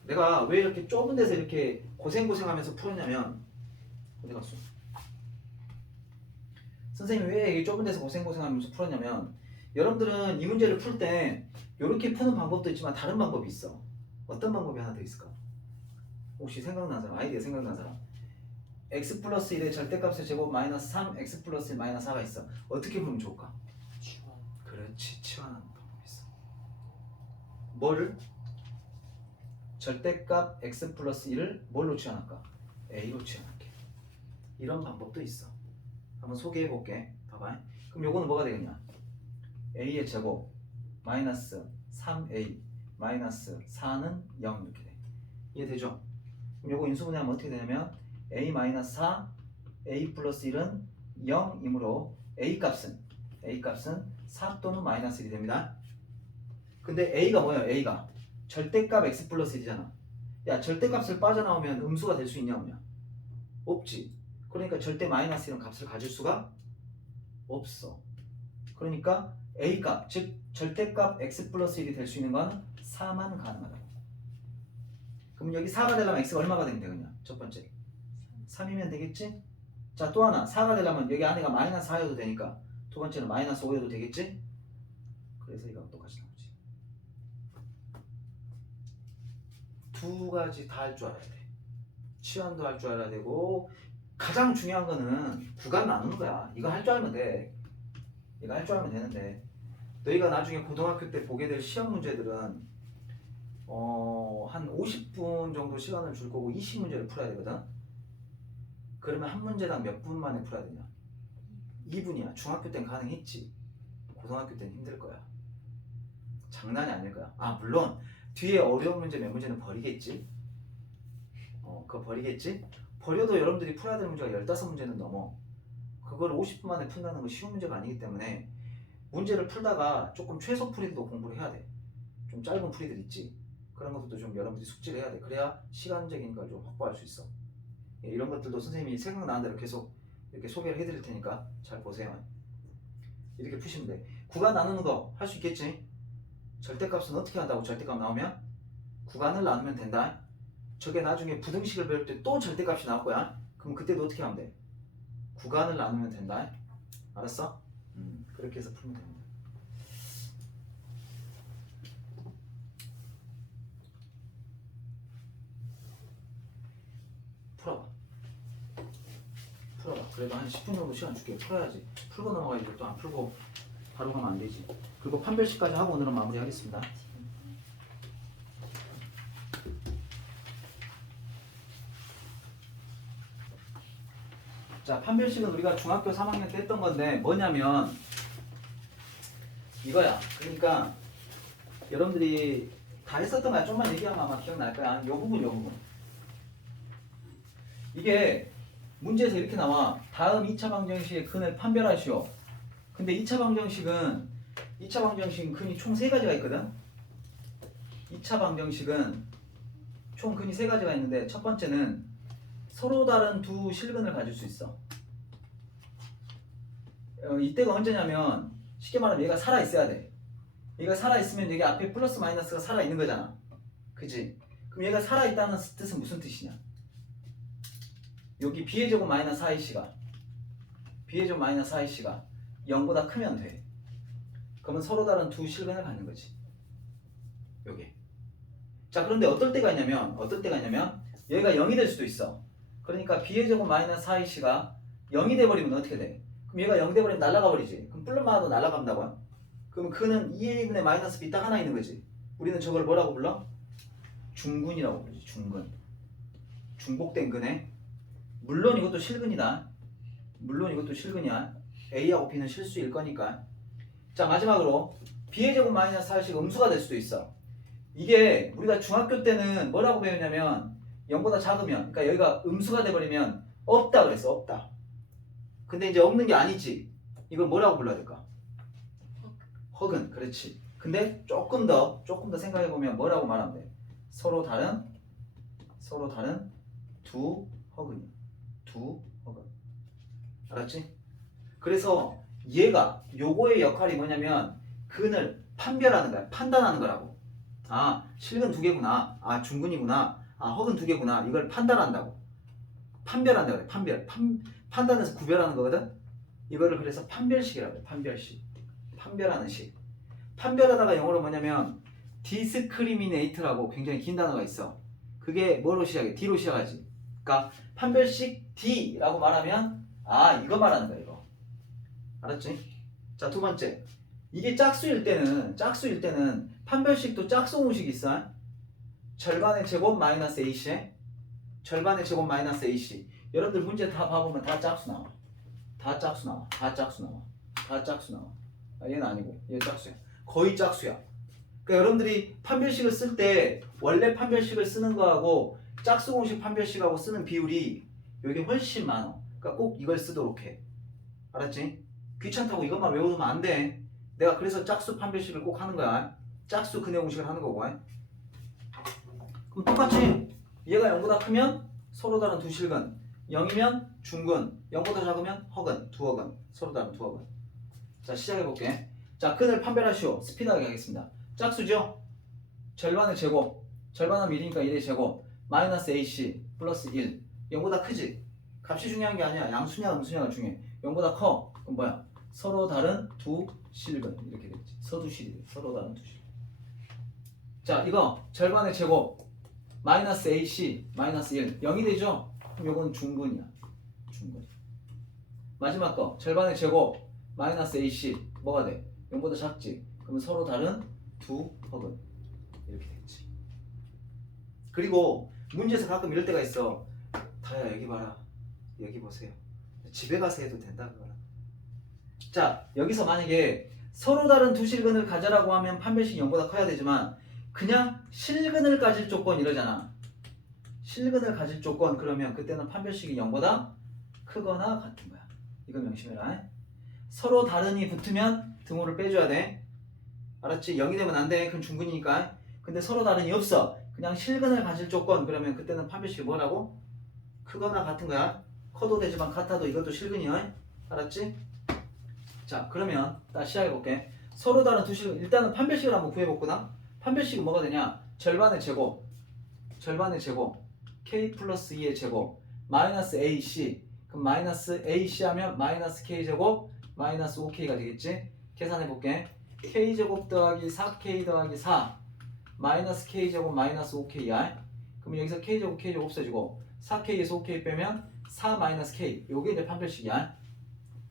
내가 왜 이렇게 좁은 데서 이렇게 고생하면서 풀었냐면 어디 갔어? 선생님이 왜 이 좁은 데서 고생하면서 풀었냐면 여러분들은 이 문제를 풀 때 이렇게 푸는 방법도 있지만 다른 방법이 있어. 어떤 방법이 하나 더 있을까? 혹시 생각난 사람? 아이디어 생각난 사람? x 플러스 1의 절대값의 제곱 마이너스 3 x 플러스 1 마이너스 4가 있어. 어떻게 풀면 좋을까? 치환. 그렇지, 치환하는 방법이 있어. 뭐를? 절대값 x 플러스 1을 뭘로 치환할까? a로 치환할게. 이런 방법도 있어. 한번 소개해 볼게. 봐봐. 그럼 요거는 뭐가 되겠냐? a의 제곱 마이너스 3a 마이너스 4는 0 이렇게 돼. 이해되죠? 그럼 요거 인수분해하면 어떻게 되냐면 a 마이너스 4 a 플러스 1은 0이므로 a 값은 4 또는 마이너스 1이 됩니다. 근데 a가 뭐예요? a가 절대값 x 플러스 1이잖아. 야, 절대값을 빠져나오면 음수가 될 수 있냐 없냐? 없지. 그러니까 절대 마이너스 이런 값을 가질 수가 없어. 그러니까 a값, 즉 절대값 x 플러스 1이 될 수 있는 건 4만 가능하다. 그럼 여기 4가 되려면 x가 얼마가 되면 되겠냐? 첫 번째 3이면 되겠지? 자, 또 하나 4가 되려면 여기 안에가 마이너스 4여도 되니까 두 번째는 마이너스 5여도 되겠지? 그래서 이거랑 똑같이 나오지. 두 가지 다 할 줄 알아야 돼. 치환도 할 줄 알아야 되고 가장 중요한 거는 구간 나누는 거야. 이거 할 줄 알면 돼. 이거 할 줄 알면 되는데 너희가 나중에 고등학교 때 보게 될 시험 문제들은 한 50분 정도 시간을 줄 거고 20문제를 풀어야 되거든. 그러면 한 문제당 몇 분 만에 풀어야 되냐? 2분이야. 중학교 때는 가능했지. 고등학교 때는 힘들 거야. 장난이 아닐 거야. 아, 물론 뒤에 어려운 문제 몇 문제는 버리겠지. 그거 버리겠지. 버려도 여러분들이 풀어야 될 문제가 15문제는 넘어. 그걸 50분 만에 푼다는 건 쉬운 문제가 아니기 때문에 문제를 풀다가 조금 최소 풀이도 공부를 해야 돼. 좀 짧은 풀이들 있지. 그런 것들도 좀 여러분들이 숙지를 해야 돼. 그래야 시간적인 걸 좀 확보할 수 있어. 이런 것들도 선생님이 생각나는 대로 계속 이렇게 소개를 해드릴 테니까 잘 보세요. 이렇게 푸시면 돼. 구간 나누는 거 할 수 있겠지? 절대값은 어떻게 한다고? 절대값 나오면 구간을 나누면 된다. 저게 나중에 부등식을 배울 때 또 절대값이 나올 거야. 그럼 그때도 어떻게 하면 돼? 구간을 나누면 된다. 알았어? 그렇게 해서 풀면 됩니다. 풀어봐. 그래도 한 10분 정도 시간 줄게. 풀어야지. 풀고 넘어가야지. 또 안 풀고 바로 가면 안 되지. 그리고 판별식까지 하고 오늘은 마무리하겠습니다. 자, 판별식은 우리가 중학교 3학년 때 했던 건데 뭐냐면 이거야. 그러니까 여러분들이 다 했었던 거야. 좀만 얘기하면 아마 기억날 거야. 요 부분. 이게 문제에서 이렇게 나와. 다음 2차 방정식의 근을 판별하시오. 근데 2차 방정식은 근이 총 3가지가 있거든. 2차 방정식은 총 근이 3가지가 있는데 첫 번째는 서로 다른 두 실근을 가질 수 있어. 이때가 언제냐면 쉽게 말하면 얘가 살아있어야 돼. 얘가 살아있으면 여기 앞에 플러스 마이너스가 살아있는 거잖아. 그치? 그럼 얘가 살아있다는 뜻은 무슨 뜻이냐? 여기 b의 제곱 마이너스 4ac가 0보다 크면 돼. 그러면 서로 다른 두 실근을 갖는 거지. 요게. 자, 그런데 어떨 때가 있냐면 얘가 0이 될 수도 있어. 그러니까 b의 제곱 마이너스 4ac가 0이 돼버리면 어떻게 돼? 그럼 얘가 0 돼버리면 날아가 버리지. 그럼 뿔름마도 날아간다고요? 그럼 그는 2a분의 마이너스 b 딱 하나 있는 거지. 우리는 저걸 뭐라고 불러? 중근이라고 부르지. 중근. 중복된 근에. 물론 이것도 실근이다. 물론 이것도 실근이야. a하고 b는 실수일 거니까. 자, 마지막으로 b의 제곱 마이너스 4씩 음수가 될 수도 있어. 이게 우리가 중학교 때는 뭐라고 배웠냐면 0보다 작으면, 그러니까 여기가 음수가 돼버리면 없다 그랬어. 없다. 근데 이제 없는 게 아니지. 이걸 뭐라고 불러야 될까? 허근. 그렇지. 근데 조금 더 생각해보면 뭐라고 말하면 돼? 서로 다른 두 허근이야. 두 허근. 알았지? 그래서 얘가 요거의 역할이 뭐냐면 근을 판별하는 거야. 판단하는 거라고. 아, 실근 두 개구나. 아, 중근이구나. 아, 허근 두 개구나. 이걸 판단한다고. 판별한다 그래. 판단해서 구별하는 거거든. 이거를 그래서 판별식이라고 해. 판별식. 판별하는 식. 판별하다가 영어로 뭐냐면 discriminate라고 굉장히 긴 단어가 있어. 그게 뭐로 시작해? D로 시작하지. 그러니까 판별식 D라고 말하면 아, 이거 말하는 거야, 이거. 알았지? 자, 두 번째. 이게 짝수일 때는 판별식도 짝수 공식이 있어. 절반의 제곱 마이너스 AC. 절반의 제곱 마이너스 AC. 여러분들 문제 다 봐보면 다 짝수 나와. 다 짝수 나와. 아, 얘는 아니고 얘 짝수야. 거의 짝수야. 그러니까 여러분들이 판별식을 쓸 때 원래 판별식을 쓰는 거하고 짝수 공식 판별식하고 쓰는 비율이 여기 훨씬 많아. 그러니까 꼭 이걸 쓰도록 해. 알았지? 귀찮다고 이것만 외워두면 안 돼. 내가 그래서 짝수 판별식을 꼭 하는 거야. 짝수 근해 공식을 하는 거고. 그럼 똑같이 얘가 0보다 크면 서로 다른 두 실근, 0이면 중근, 0보다 작으면 허근, 두 허근, 서로 다른 두 허근. 자, 시작해볼게. 자, 근을 판별하시오. 스피드하게 하겠습니다. 짝수죠? 절반의 제곱, 절반하면 1이니까 1의 제곱, 마이너스 AC 플러스 1. 0보다 크지? 값이 중요한 게 아니야. 양수냐 음수냐가 중요해. 0보다 커. 그럼 뭐야? 서로 다른 두 실근. 이렇게 되겠지. 서두실이. 서로 다른 두 실근. 자, 이거 절반의 제곱 마이너스 AC 마이너스 1. 0이 되죠? 그럼 이건 중근이야. 중근. 마지막 거 절반의 제곱 마이너스 AC 뭐가 돼? 0보다 작지? 그러면 서로 다른 두 허근. 이렇게 되겠지. 그리고 문제에서 가끔 이럴 때가 있어. 다야 여기 봐라. 여기 보세요. 집에 가서 해도 된다 그거는. 자, 여기서 만약에 서로 다른 두 실근을 가져라고 하면 판별식이 0보다 커야 되지만 그냥 실근을 가질 조건 이러잖아. 실근을 가질 조건 그러면 그때는 판별식이 0보다 크거나 같은 거야. 이거 명심해라. 서로 다른이 붙으면 등호를 빼줘야 돼. 알았지? 0이 되면 안 돼. 그건 중근이니까. 근데 서로 다른이 없어. 그냥 실근을 가질 조건 그러면 그때는 판별식이 뭐라고? 크거나 같은 거야. 커도 되지만 같아도 이것도 실근이야. 알았지? 자, 그러면 다시 시작해볼게. 서로 다른 두 실근. 일단은 판별식을 한번 구해볼구나. 판별식은 뭐가 되냐? 절반의 제곱 k 플러스 2의 제곱 마이너스 ac. 그럼 마이너스 ac 하면 마이너스 k 제곱 마이너스 5k가 되겠지? 계산해볼게. k 제곱 더하기 4k 더하기 4 마이너스 k 제곱 마이너스 5k야. 그럼 여기서 k 제곱 없어지고 4k에서 5k 빼면 4 마이너스 k. 요게 이제 판별식이야.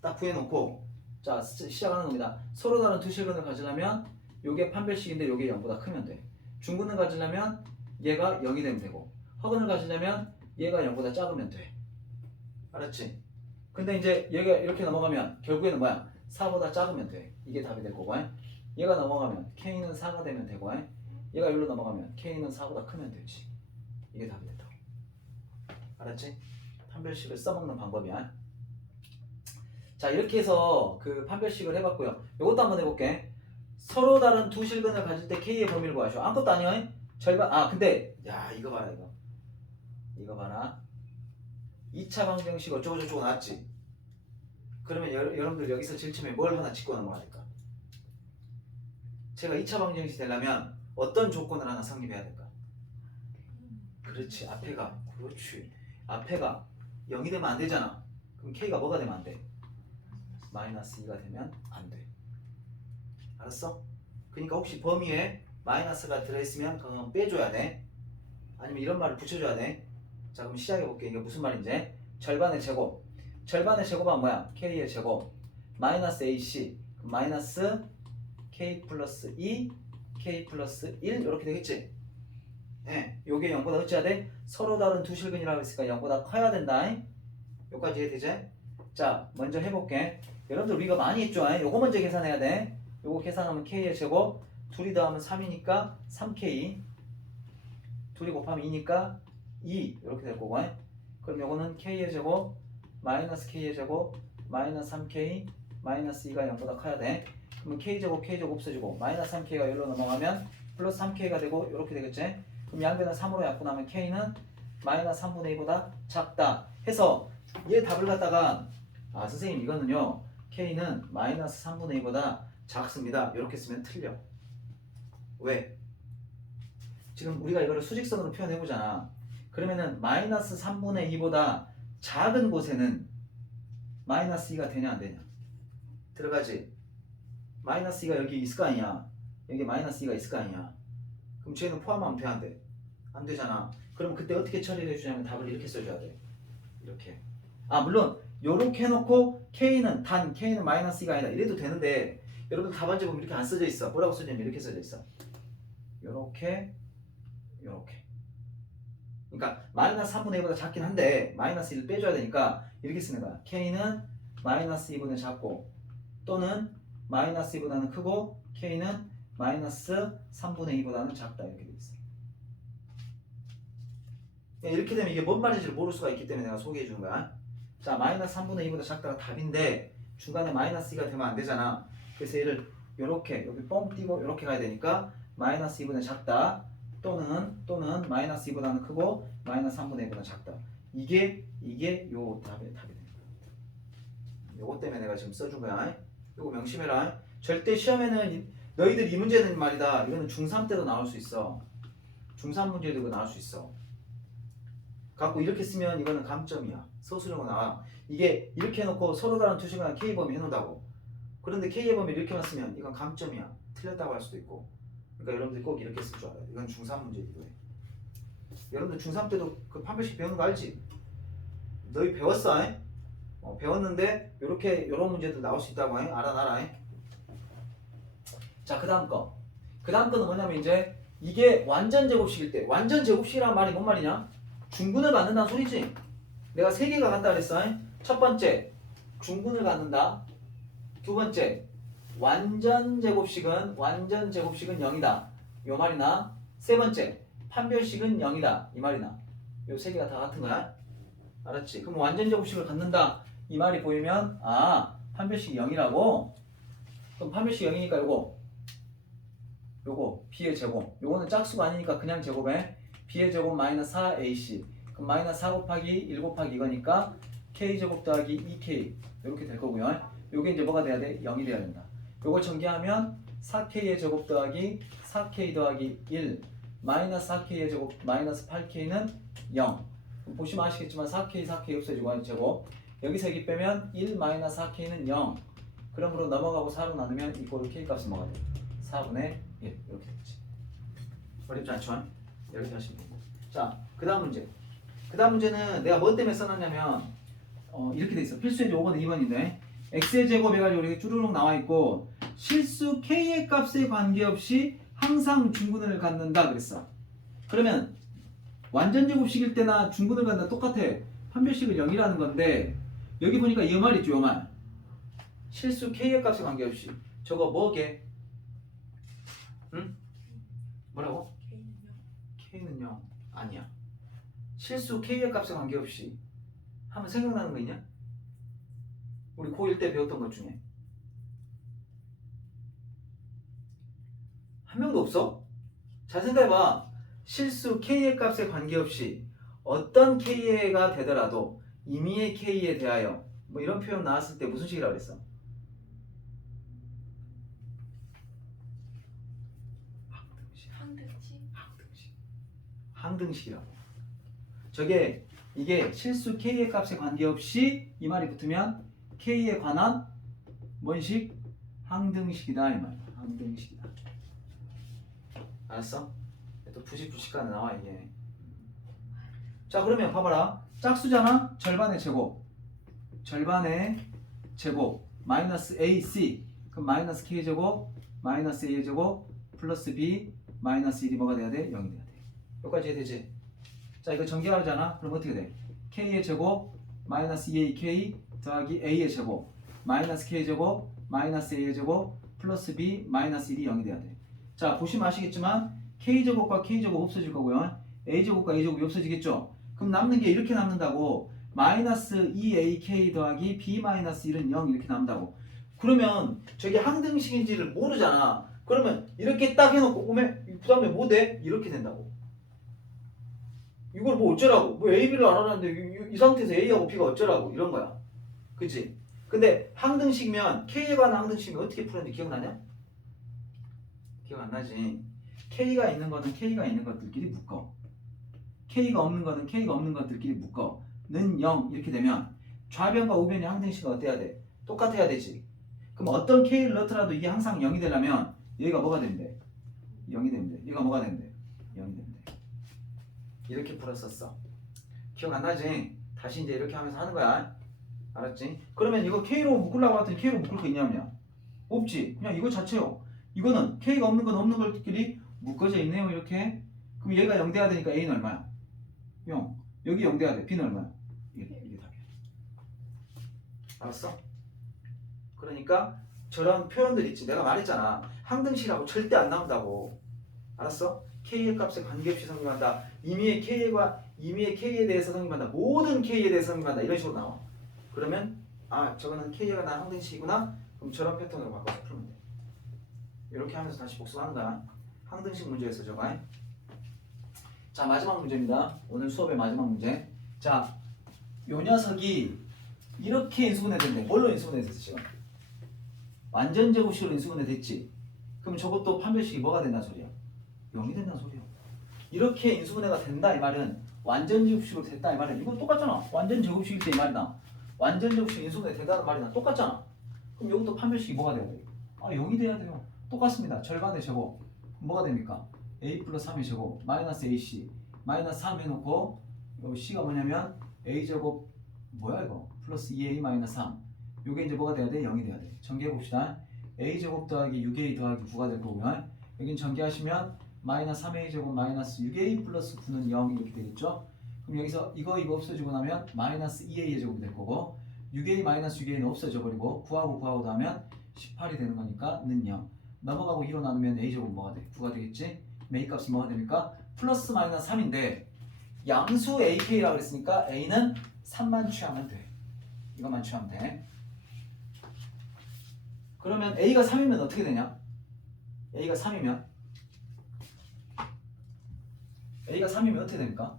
딱 구해놓고 자, 시작하는 겁니다. 서로 다른 두 실근을 가지려면 요게 판별식인데 요게 0보다 크면 돼. 중근을 가지려면 얘가 0이 되면 되고 허근을 가지려면 얘가 0보다 작으면 돼. 알았지? 근데 이제 얘가 이렇게 넘어가면 결국에는 뭐야? 4보다 작으면 돼. 이게 답이 될 거고. 얘가 넘어가면 k는 4가 되면 되고 얘가 여기로 넘어가면 k는 4보다 크면 되지. 이게 답이 된다고. 알았지? 판별식을 써먹는 방법이야. 자, 이렇게 해서 그 판별식을 해봤고요. 이것도 한번 해볼게. 서로 다른 두 실근을 가질 때 k의 범위를 구하시오. 아무것도 아니야. 절반. 아, 근데 야, 이거 봐라. 이거 봐라. 2차 방정식 어쩌고저쩌고 나왔지. 그러면 여러분들 여기서 제일 처음에 뭘 하나 짚고 넘어가야 될까? 제가 2차 방정식 되려면 어떤 조건을 하나 성립해야 될까? 그렇지. 그렇지. 앞에가 0이 되면 안 되잖아. 그럼 k가 뭐가 되면 안 돼? 마이너스 2가 되면 안 돼. 알았어? 그러니까 혹시 범위에 마이너스가 들어있으면 그건 빼줘야 돼. 아니면 이런 말을 붙여줘야 돼. 자, 그럼 시작해볼게. 이게 무슨 말인지. 절반의 제곱. 절반의 제곱은 뭐야? K의 제곱. 마이너스 AC. 마이너스 K 플러스 2, K 플러스 1 이렇게 되겠지? 예, 요게 0보다 어찌해야 돼? 서로 다른 두 실근이라고 했으니까 0보다 커야 된다. 요까지 이해되지? 자, 먼저 해볼게. 여러분들 우리가 많이 했죠? 요거 먼저 계산해야 돼. 요거 계산하면 K의 제곱. 둘이 더하면 3이니까 3K. 둘이 곱하면 2니까 2 이렇게 될 거고. 그럼 요거는 K의 제곱 마이너스 K의 제곱 마이너스 3K 마이너스 2가 0보다 커야 돼. 그러면 K제곱 K제곱 없어지고 마이너스 3K가 여기로 넘어가면 플러스 3K가 되고 이렇게 되겠지. 그럼 양변을 3으로 약분하면 K는 마이너스 3분의 2보다 작다 해서 얘 답을 갖다가 아 선생님 이거는요 K는 마이너스 3분의 2보다 작습니다 이렇게 쓰면 틀려. 왜? 지금 우리가 이거를 수직선으로 표현해보잖아. 그러면은 마이너스 3분의 2보다 작은 곳에는 마이너스 2가 되냐 안 되냐? 들어가지? 마이너스 2가 여기 있을 거 아니야. 여기 마이너스 2가 있을 거 아니야. 그럼 쟤는 포함하면 돼 안 돼? 안 되잖아. 그럼 그때 어떻게 처리를 해주냐면 답을 이렇게 써줘야 돼. 이렇게. 아 물론 요렇게 해놓고 K는 단 K는 마이너스 2가 아니다 이래도 되는데 여러분 답안지 보면 이렇게 안 써져 있어. 뭐라고 써져 있냐면 이렇게 써져 있어. 요렇게 요렇게. 그러니까 마이너스 3분의 2보다 작긴 한데 마이너스 1을 빼줘야 되니까 이렇게 쓰는 거야. K는 마이너스 2보다 작고 또는 마이너스 2보다는 크고 K는 마이너스 3분의 2보다는 작다 이렇게 돼 있어. 이렇게 되면 이게 뭔 말인지를 모를 수가 있기 때문에 내가 소개해 주는 거야. 자, 마이너스 3분의 2보다 작다가 답인데 중간에 마이너스 2가 되면 안 되잖아. 그래서 얘를 요렇게 여기 뻥 띄고 요렇게 가야 되니까 마이너스 2보다 작다 또는 마이너스 2보다는 크고 마이너스 3분의 2보다 작다. 이게 요 답이 되는 거야. 요거 때문에 내가 지금 써준 거야. 요거 명심해라. 절대 시험에는 너희들 이 문제는 말이다. 이거는 중3 때도 나올 수 있어. 중3 문제도 이거 나올 수 있어. 갖고 이렇게 쓰면 이거는 감점이야. 서술형으로 나와. 이게 이렇게 해놓고 서로 다른 두 시간 K범위 해놓는다고. 그런데 K의 범위 이렇게만 쓰면 이건 감점이야. 틀렸다고 할 수도 있고. 그러니까 여러분들 꼭 이렇게 쓸 줄 알아요. 이건 중3 문제이기도 해. 여러분들 중3 때도 그 판별식 배우는 거 알지? 너희 배웠어? 배웠는데 요런 문제도 나올 수 있다고 알아놔라. 자, 그 다음 거는 뭐냐면 이제 이게 완전 제곱식일 때 완전 제곱식이란 말이 뭔 말이냐? 중근을 갖는다는 소리지. 내가 세 개가 간다 그랬어. 첫 번째 중근을 갖는다. 두 번째 완전 제곱식은 0이다. 요 말이나 세 번째 판별식은 0이다. 이 말이나 요 세 개가 다 같은 거야. 알았지? 그럼 완전 제곱식을 갖는다. 이 말이 보이면 아 판별식이 0이라고? 그럼 판별식 0이니까 요거 b의 제곱 요거는 짝수가 아니니까 그냥 제곱해. b의 제곱 마이너스 4ac 그럼 마이너스 4 곱하기 1 곱하기 이거니까 k제곱 더하기 2k 이렇게 될 거고요. 요게 이제 뭐가 돼야 돼? 0이 돼야 된다. 요걸 전개하면 4k의 제곱 더하기 4k 더하기 1 마이너스 4k의 제곱 마이너스 8k는 0. 보시면 아시겠지만 4k 없어지고 제곱 여기서 여기 빼면 1 마이너스 4k는 0. 그러므로 넘어가고 4로 나누면 이꼴 k 값이 뭐가 돼? 4분의 1 이렇게 되지. 어렵지 않죠? 이렇게 하시면 됩니다. 자, 그 다음 문제. 그 다음 문제는 내가 뭐 때문에 써놨냐면 이렇게 돼 있어. 필수의 5번 2번인데 x의 제곱 해가지고 이렇게 쭈루룩 나와 있고 실수 k의 값에 관계없이 항상 중근을 갖는다 그랬어. 그러면 완전 제곱식일 때나 중근을 갖는다 똑같아. 판별식은 0이라는 건데 여기 보니까 이 말 있죠. 이 말. 실수 k의 값에 관계없이 저거 뭐게? 응? 뭐라고? K는 0 아니야. 실수 K의 값에 관계없이 하면 생각나는 거 있냐? 우리 고1 때 배웠던 것 중에 한 명도 없어? 잘 생각해봐. 실수 K의 값에 관계없이 어떤 K가 되더라도 임의의 K에 대하여 뭐 이런 표현 나왔을 때 무슨 식이라고 그랬어? 항등식이라고. 이게 실수 K의 값에 관계없이 이 말이 붙으면 K에 관한 뭔 식? 항등식이다 이 말이야. 항등식이다. 알았어? 또 부식가는 나와 이게. 자 그러면 봐봐라. 짝수잖아. 절반의 제곱. 절반의 제곱 마이너스 AC. 그럼 마이너스 K제곱 마이너스 A제곱 플러스 B 마이너스 1이 뭐가 돼야 돼? 0이 돼야 돼. 여기까지 해야 되지? 자 이거 전개하잖아. 그럼 어떻게 돼? K의 제곱 마이너스 2AK 더하기 A의 제곱 마이너스 K제곱 마이너스 A의 제곱 플러스 B 마이너스 1이 0이 돼야 돼. 자 보시면 아시겠지만 K제곱과 K제곱 없어질 거고요. A제곱과 A제곱이 없어지겠죠? 그럼 남는 게 이렇게 남는다고. 마이너스 2AK 더하기 B 마이너스 1은 0 이렇게 남는다고. 그러면 저게 항등식인지를 모르잖아. 그러면 이렇게 딱 해놓고 그 다음에 뭐 돼? 이렇게 된다고. 이걸 뭐 어쩌라고? 뭐 A, B를 알아놨는데 이 상태에서 A하고 B가 어쩌라고? 이런 거야. 그치? 근데 항등식이면 K에 관한 항등식이면 어떻게 풀었는지 기억나냐? 기억 안 나지? K가 있는 거는 K가 있는 것들끼리 묶어. K가 없는 거는 K가 없는 것들끼리 묶어. 는 0 이렇게 되면 좌변과 우변의 항등식은 어때야 돼? 똑같아야 되지. 그럼 어떤 K를 넣더라도 이게 항상 0이 되려면 여기가 뭐가 된대? 0이 된대. 얘가 뭐가 된대? 0이 된대. 이렇게 풀었었어. 기억 안 나지? 다시 이제 이렇게 하면서 하는 거야. 알았지? 그러면 이거 K로 묶으려고 했더니 K로 묶을 거 있냐 없냐? 없지. 그냥 이거 자체요. 이거는 K가 없는 건 없는 것들끼리 묶어져 있네요. 이렇게. 그럼 얘가 0 돼야 되니까 A는 얼마야? 0. 여기 0 돼야 돼. B는 얼마야? 이게 답이야. 알았어? 그러니까 저런 표현들 있지. 내가 말했잖아. 항등식하고 절대 안 나온다고. 알았어? K의 값에 관계없이 성립한다. 임의의 K에 대해서 성립한다. 모든 K에 대해서 성립한다. 이런 식으로 나와. 그러면 아 저거는 K가 난 항등식이구나. 그럼 저런 패턴으로 바꿔서 풀면 돼. 이렇게 하면서 다시 복습하는 거야. 항등식 문제에서 저거. 자 마지막 문제입니다. 오늘 수업의 마지막 문제. 자, 요 녀석이 이렇게 인수분해 된대. 뭘로 인수분해 됐어 지금? 완전 제곱식으로 인수분해 됐지. 그럼 저것도 판별식이 뭐가 된다는 소리야? 0이 된다는 소리야. 이렇게 인수분해가 된다 이 말은 완전 제곱식으로 됐다 이 말은 이거 똑같잖아. 완전 제곱식일 때 이 말이다. 완전 제곱식 인수분해 된다는 말이나 똑같잖아. 그럼 이것도 판별식이 뭐가 돼야 돼? 아 0이 돼야 돼요. 똑같습니다. 절반의 제곱 뭐가 됩니까? A 플러스 3의 제곱 마이너스 AC 마이너스 3 해놓고 요 C가 뭐냐면 A제곱 뭐야 이거? 플러스 2A 마이너스 3 요게 이제 뭐가 돼야 돼? 0이 돼야 돼. 전개해봅시다. A제곱 더하기 6A 더하기 9가 될 거고요. 여긴 전개하시면 마이너스 3A제곱 마이너스 6A 플러스 9는 0 이렇게 되겠죠? 그럼 여기서 이거 없어지고 나면 마이너스 2A의 제곱이 될 거고 6A 마이너스 6A는 없어져 버리고 9하고 더하면 18이 되는 거니까 는 0 넘어가고 2로 나누면 A제곱 뭐가 돼? 9가 되겠지? A 값이 뭐가 됩니까? 플러스 마이너스 3인데 양수 AK라고 했으니까 A는 3만 취하면 돼. 이것만 취하면 돼. 그러면 A가 3이면 어떻게 되냐? A가 3이면 어떻게 됩니까?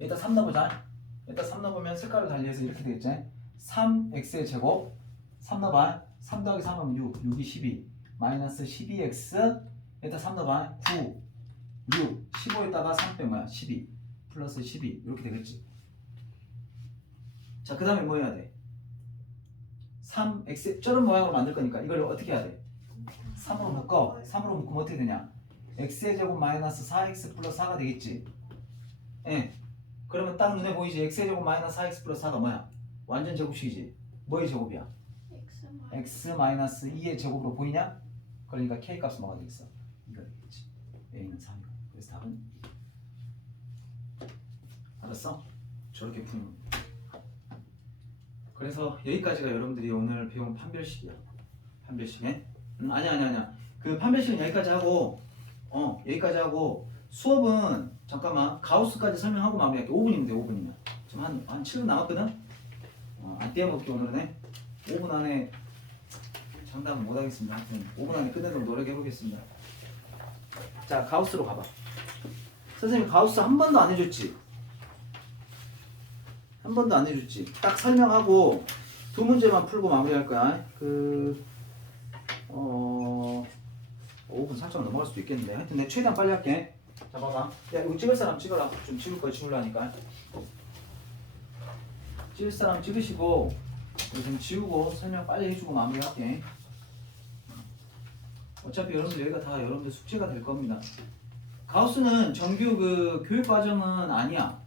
일단 3 넣어보자. 일단 3 넣어보면 색깔을 달리해서 이렇게 되겠지? 3x의 제곱 3 넣어봐. 3 더하기 3하면 6, 6이 12 마이너스 12x 일단 3 넣어봐. 9, 6, 15에다가 3 빼 뭐야? 12 플러스 12 이렇게 되겠지. 자 그 다음에 뭐 해야 돼? 3x 저런 모양으로 만들 거니까 이걸 어떻게 해야 돼? 3으로 묶어. 3으로 묶으면 어떻게 되냐? x의 제곱 마이너스 4x 플러스 4가 되겠지. 예. 그러면 딱 눈에 보이지? x의 제곱 마이너스 4x 플러스 4가 뭐야? 완전 제곱식이지. 뭐의 제곱이야? x 마이너스 2의 제곱으로 보이냐? 그러니까 k 값은 뭐가 되겠어? 이거 되겠지. a는 3이고. 그래서 답은 2. 알았어? 저렇게 푸는 겁니다. 그래서 여기까지가 여러분들이 오늘 배운 판별식이야. 판별식에? 아니야. 그 판별식은 여기까지 하고 여기까지 하고 수업은 잠깐만 가우스까지 설명하고 마무리할게. 5분이면 돼. 5분이면. 지금 한 7분 남았거든? 안 떼어먹게 오늘은 5분 안에 장담은 못하겠습니다. 하여튼 5분 안에 끝내도록 노력해보겠습니다. 자 가우스로 가봐. 선생님 가우스 한 번도 안 해줬지? 한 번도 안 해줬지? 딱 설명하고 두 문제만 풀고 마무리할 거야. 5분 살짝 넘어갈 수도 있겠는데 하여튼 내가 최대한 빨리 할게. 자 봐봐. 야 이거 찍을 사람 찍어라. 좀 찍을 거야. 지우려니까. 찍을 사람 찍으시고 좀 지우고 설명 빨리 해주고 마무리할게. 어차피 여러분들 여기가 다 여러분들 숙제가 될 겁니다. 가우스는 정규 그 교육 과정은 아니야.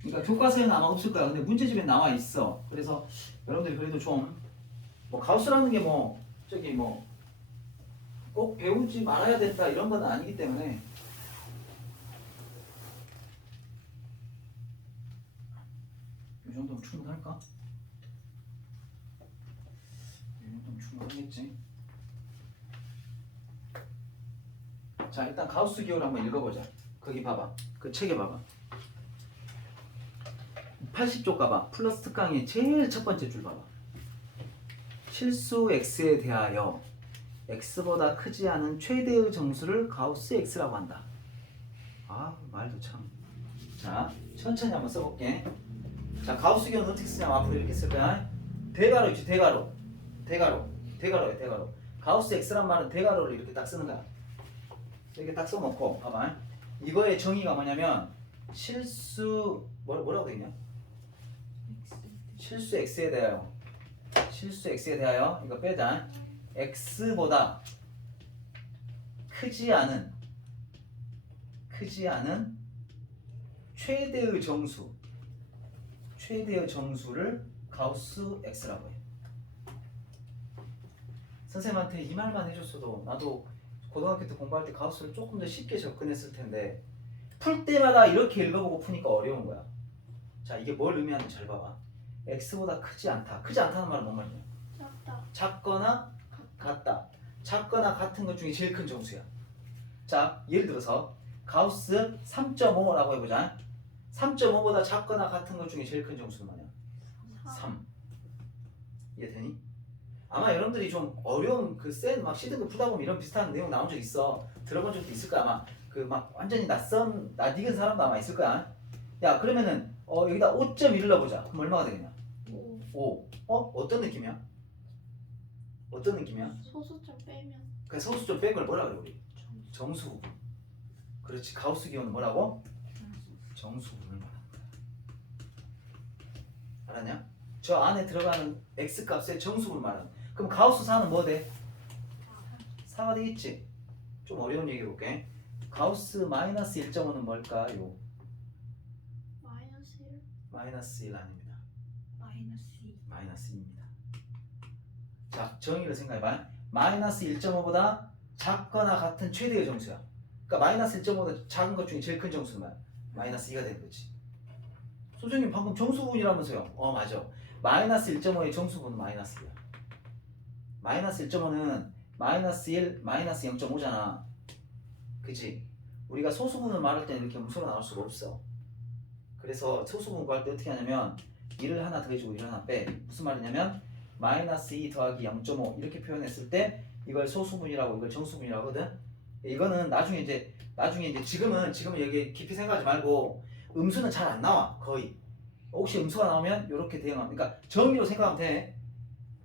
그러니까 교과서에는 아마 없을 거야. 근데 문제집에 나와 있어. 그래서 여러분들이 그래도 좀 뭐 가우스라는 게 뭐 저기 뭐 꼭 배우지 말아야 된다 이런 건 아니기 때문에 이 정도면 충분할까? 이 정도면 충분하겠지. 자, 일단 가우스 기호를 한번 읽어보자. 거기 봐봐. 그 책에 봐봐. 80쪽 가봐. 플러스 특강의 제일 첫 번째 줄 봐봐. 실수 x에 대하여 x보다 크지 않은 최대의 정수를 가우스 x라고 한다. 아, 말도 참. 자, 천천히 한번 써볼게. 자, 가우스 기호는 어떻게 쓰냐면 앞으로 이렇게 쓸 거야. 대괄호 있지, 대괄호. 대괄호야, 대괄호. 가우스 x란 말은 대괄호를 이렇게 딱 쓰는 거야. 이렇게 딱 써놓고 봐봐. 이거의 정의가 뭐냐면 실수 뭐라고 돼 있냐? 실수 x에 대하여 이거 빼자. x보다 크지 않은 최대의 정수를 가우스 x라고 해. 선생님한테 이 말만 해줬어도 나도 고등학교 때 공부할 때 가우스를 조금 더 쉽게 접근했을 텐데 풀 때마다 이렇게 읽어보고 푸니까 어려운 거야. 자, 이게 뭘 의미하는지 잘 봐봐. x보다 크지 않다. 크지 않다는 말은 뭔 말이냐? 작거나 같다. 작거나 같은 것 중에 제일 큰 정수야. 자, 예를 들어서 가우스 3.5라고 해보자. 3.5보다 작거나 같은 것 중에 제일 큰 정수는 뭐냐? 3. 이해되니? 아마 여러분들이 좀 어려운 그 센 막 시드급 풀다 보면 이런 비슷한 내용 나온 적 있어. 들어본 적도 있을 거야. 아마 그 막 완전히 낯익은 사람도 아마 있을 거야. 야, 그러면은 여기다 5.1을 넣어보자. 그럼 얼마가 되겠냐? 5. 어떤 느낌이야? 소수점 빼면 그 소수점 뺀 걸 뭐라 그래 우리? 정수. 그렇지. 가우스 기호는 뭐라고? 정수분을 말하는 거야. 알았냐? 저 안에 들어가는 x 값의 정수분을 말하는. 그럼 가우스 4는 뭐 돼? 4가 되겠지. 좀 어려운 얘기 해볼게. 가우스 마이너스 1.5는 뭘까요? 마이너스 1 마이너스 1 아닙니다. 마이너스 2 마이너스 2입니다. 자, 정의를 생각해봐. 마이너스 1.5보다 작거나 같은 최대의 정수야. 그러니까 마이너스 1.5보다 작은 것 중에 제일 큰 정수는 마이너스 2가 되는 거지. 선생님 방금 정수분이라면서요? 맞아. 마이너스 1.5의 정수분은 마이너스 2야. 마이너스 1.5는 마이너스 1, 마이너스 0.5잖아. 그치? 우리가 소수분을 말할 때는 이렇게 음수로 나올 수가 없어. 그래서 소수분 구할 때 어떻게 하냐면 1을 하나 더해주고 1을 하나 빼. 무슨 말이냐면 마이너스 2 더하기 0.5 이렇게 표현했을 때 이걸 소수분이라고 이걸 정수분이라고 하거든. 이거는 나중에 이제 지금은 여기 깊이 생각하지 말고 음수는 잘 안 나와. 거의. 혹시 음수가 나오면 이렇게 대응하면, 그러니까 정의로 생각하면 돼.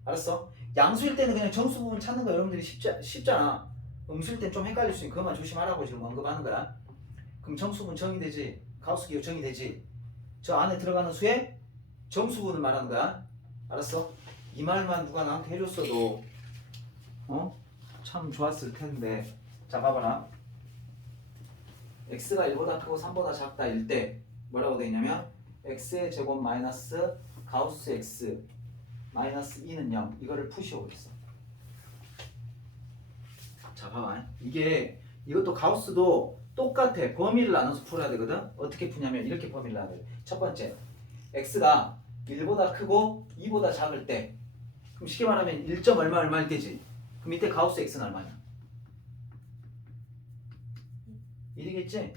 알았어? 양수일 때는 그냥 정수 부분 찾는 거 여러분들이 쉽잖아. 음수일 땐 좀 헷갈릴 수 있으니 그것만 조심하라고 지금 언급하는 거야. 그럼 정수분 정의되지. 가우스 기호 정의되지. 저 안에 들어가는 수의 정수분을 말하는 거야. 알았어? 이 말만 누가 나한테 해줬어도 참 좋았을 텐데. 자, 봐봐라. x가 1보다 크고 3보다 작다 일 때 뭐라고 되어 있냐면 x의 제곱 마이너스 가우스 x 마이너스 2는 0 이거를 푸시오고 있어. 자, 봐봐. 이것도 가우스도 똑같아. 범위를 나눠서 풀어야 되거든. 어떻게 푸냐면 이렇게 범위를 나눠야 돼. 첫 번째, x가 1보다 크고 2보다 작을 때, 그럼 쉽게 말하면 1점 얼마일 때지. 그럼 이때 가우스 x는 얼마냐? 1이겠지?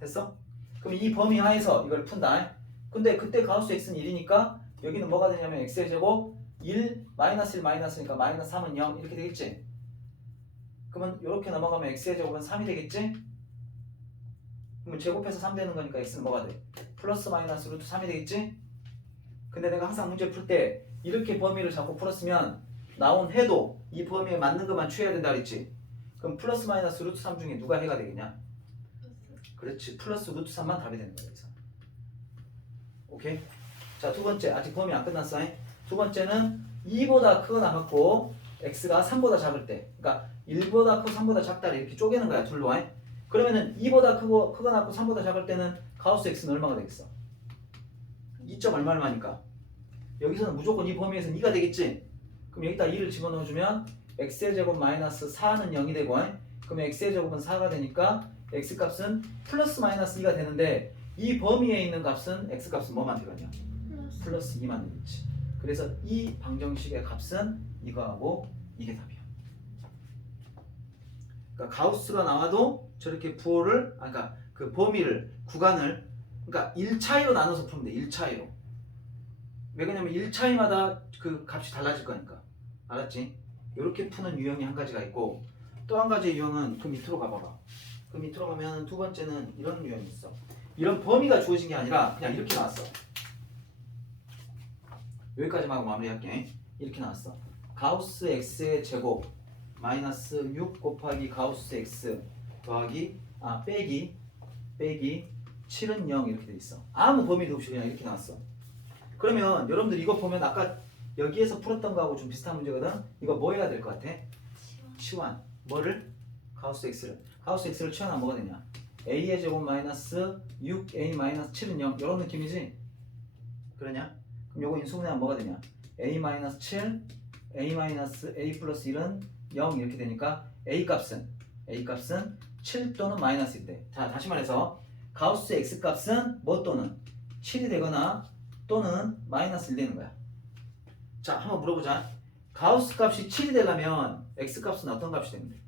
됐어? 그럼 이 범위 하에서 이걸 푼다. 근데 그때 가우스 x는 1이니까 여기는 뭐가 되냐면 x의 제곱 1 마이너스 1 마이너스니까 마이너스 3은 0 이렇게 되겠지? 그러면 이렇게 넘어가면 x의 제곱은 3이 되겠지? 그러면 제곱해서 3 되는 거니까 x는 뭐가 돼? 플러스 마이너스 루트 3이 되겠지? 근데 내가 항상 문제 풀 때 이렇게 범위를 잡고 풀었으면 나온 해도 이 범위에 맞는 것만 취해야 된다 그랬지? 그럼 플러스 마이너스 루트 3 중에 누가 해가 되겠냐? 그렇지. 플러스 루트 3만 답이 되는 거야. 여기서. 오케이? 자, 두 번째. 아직 범위 안 끝났어. 두 번째는 2보다 크거나 같고 x가 3보다 작을 때. 그러니까 1보다 크고 3보다 작다 이렇게 쪼개는 거야 둘로. 그러면은 2보다 크거 낮고 3보다 작을 때는 가우스 x는 얼마가 되겠어? 2점 얼마니까 여기서는 무조건 이 범위에서는 2가 되겠지. 그럼 여기다 2를 집어넣어주면 x의 제곱 마이너스 4는 0이 되고 그럼 x의 제곱은 4가 되니까 x값은 플러스 마이너스 2가 되는데 이 범위에 있는 값은 x값은 뭐만 되겠냐? 플러스 2만 되겠지. 그래서 이 방정식의 값은 이거하고 이게 답이야. 그러니까 가우스가 나와도 저렇게 부호를 그러니까 그 범위를 구간을 그러니까 1차이로 나눠서 풀면 돼. 1차이로. 왜 그러냐면 1차이마다 그 값이 달라질 거니까. 알았지? 이렇게 푸는 유형이 한 가지가 있고 또 한 가지 유형은 그 밑으로 가봐봐. 그 밑으로 가면 두 번째는 이런 유형이 있어. 이런 범위가 주어진 게 아니라 그냥 이렇게 나왔어. 여기까지만 하고 마무리할게. 이렇게 나왔어. 가우스 x의 제곱 마이너스 6 곱하기 가우스 x 더하기 빼기 7은 0 이렇게 돼 있어. 아무 범위도 없이 그냥 이렇게 나왔어. 그러면 여러분들 이거 보면 아까 여기에서 풀었던 거하고 좀 비슷한 문제거든. 이거 뭐 해야 될 것 같아? 치환. 뭐를? 가우스 x를 치환하면 뭐가 되냐? a의 제곱 마이너스 6a 마이너스 7은 0 이런 느낌이지? 그러냐? 그럼 요거 인수분해하면 뭐가 되냐? a 마이너스 7 a 마이너스 a 플러스 1은 0 이렇게 되니까 a 값은 7 또는 마이너스 1 돼. 자 다시 말해서 가우스 x 값은 뭐 또는 7이 되거나 또는 마이너스 1 되는 거야. 자 한번 물어보자. 가우스 값이 7이 되려면 x 값은 어떤 값이 되면 돼?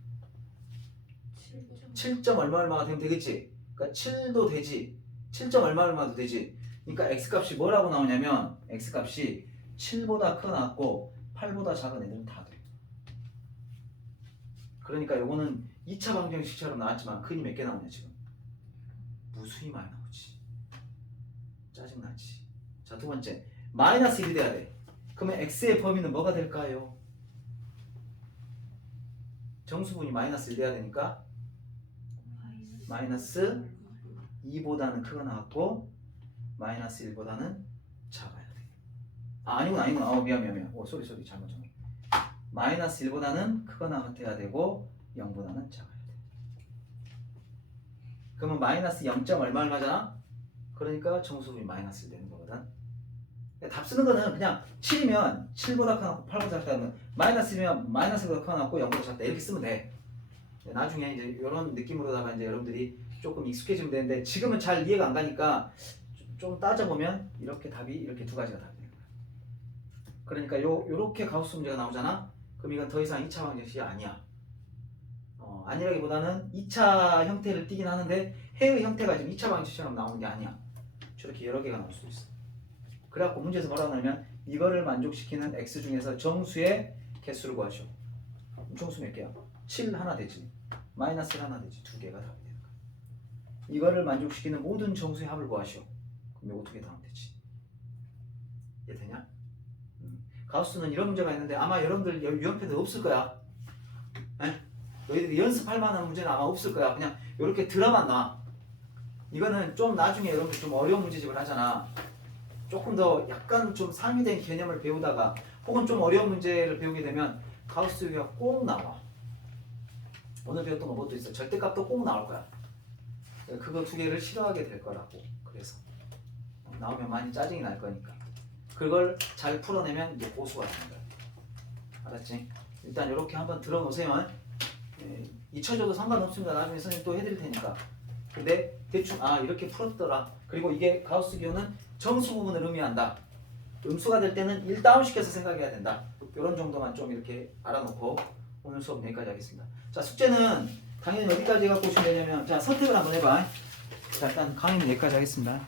7점 얼마가 되면 되겠지. 그러니까 7도 되지. 7점 얼마도 되지. 그러니까 x 값이 뭐라고 나오냐면 x 값이 7보다 크거나 같고 8보다 작은 애들은 다 돼. 그러니까 요거는 2차 방정식처럼 나왔지만 근이 몇 개 나오냐 지금? 무수히 많이 나오지. 짜증나지. 자 두 번째 마이너스 1이 돼야 돼. 그러면 x의 범위는 뭐가 될까요? 정수분이 마이너스 1 돼야 되니까 마이너스 2보다는 크거나 같고 마이너스 1보다는 작아야 돼. 아니구나. 미안. 쏘리 잘못. 마이너스 1보다는 크거나 같아야 되고 0보다는 작아야 돼. 그러면 마이너스 0. 얼마잖아? 그러니까 정수분이 마이너스 1 되는 거거든. 답 쓰는 거는 그냥 7이면 7보다 크거나 8보다 작다면 마이너스 1이면 마이너스보다 크거나 같고 0보다 작다 이렇게 쓰면 돼. 나중에 이제 이런 느낌으로다가 이제 여러분들이 조금 익숙해지면 되는데 지금은 잘 이해가 안 가니까 좀 따져보면 이렇게 답이 이렇게 두 가지가 답이 되는 거야. 그러니까 요렇게 가우스 문제가 나오잖아. 그럼 이건 더 이상 2차 방정식이 아니야. 아니라기보다는 2차 형태를 띠긴 하는데 해의 형태가 지금 2차 방정식처럼 나오는 게 아니야. 저렇게 여러 개가 나올 수 있어. 그래갖고 문제에서 뭐라고 하냐면 이거를 만족시키는 x 중에서 정수의 개수를 구하시오. 정수 몇 개야? 7 하나 되지. 마이너스 1 하나 되지. 두 개가 답이 되는 거야. 이거를 만족시키는 모든 정수의 합을 구하시오. 그럼 요거 두 개 다 하면 되지. 이해 되냐? 가우스는 이런 문제가 있는데 아마 여러분들 유형편에 없을 거야. 에? 너희들이 연습할 만한 문제는 아마 없을 거야. 그냥 이렇게 들어만 놔. 이거는 좀 나중에 여러분들 좀 어려운 문제집을 하잖아. 조금 더 약간 좀 상위된 개념을 배우다가 혹은 좀 어려운 문제를 배우게 되면 가우스 유형 꼭 나와. 오늘 배웠던 거 뭐도 있어. 절대값도 꼭 나올 거야. 그거 두 개를 싫어하게 될 거라고. 그래서 나오면 많이 짜증이 날 거니까. 그걸 잘 풀어내면 이제 고수가 되는 거야. 알았지? 일단 이렇게 한번 들어놓으세요. 잊혀져도 상관없습니다. 나중에 선생님 또 해드릴 테니까. 근데 대충 이렇게 풀었더라. 그리고 이게 가우스 기호는 정수 부분을 의미한다. 음수가 될 때는 1 다운시켜서 생각해야 된다. 이런 정도만 좀 이렇게 알아놓고 오늘 수업 여기까지 하겠습니다. 자 숙제는 당연히 어디까지 갖고 오시면 되냐면 자 선택을 한번 해봐. 자 일단 강의는 여기까지 하겠습니다.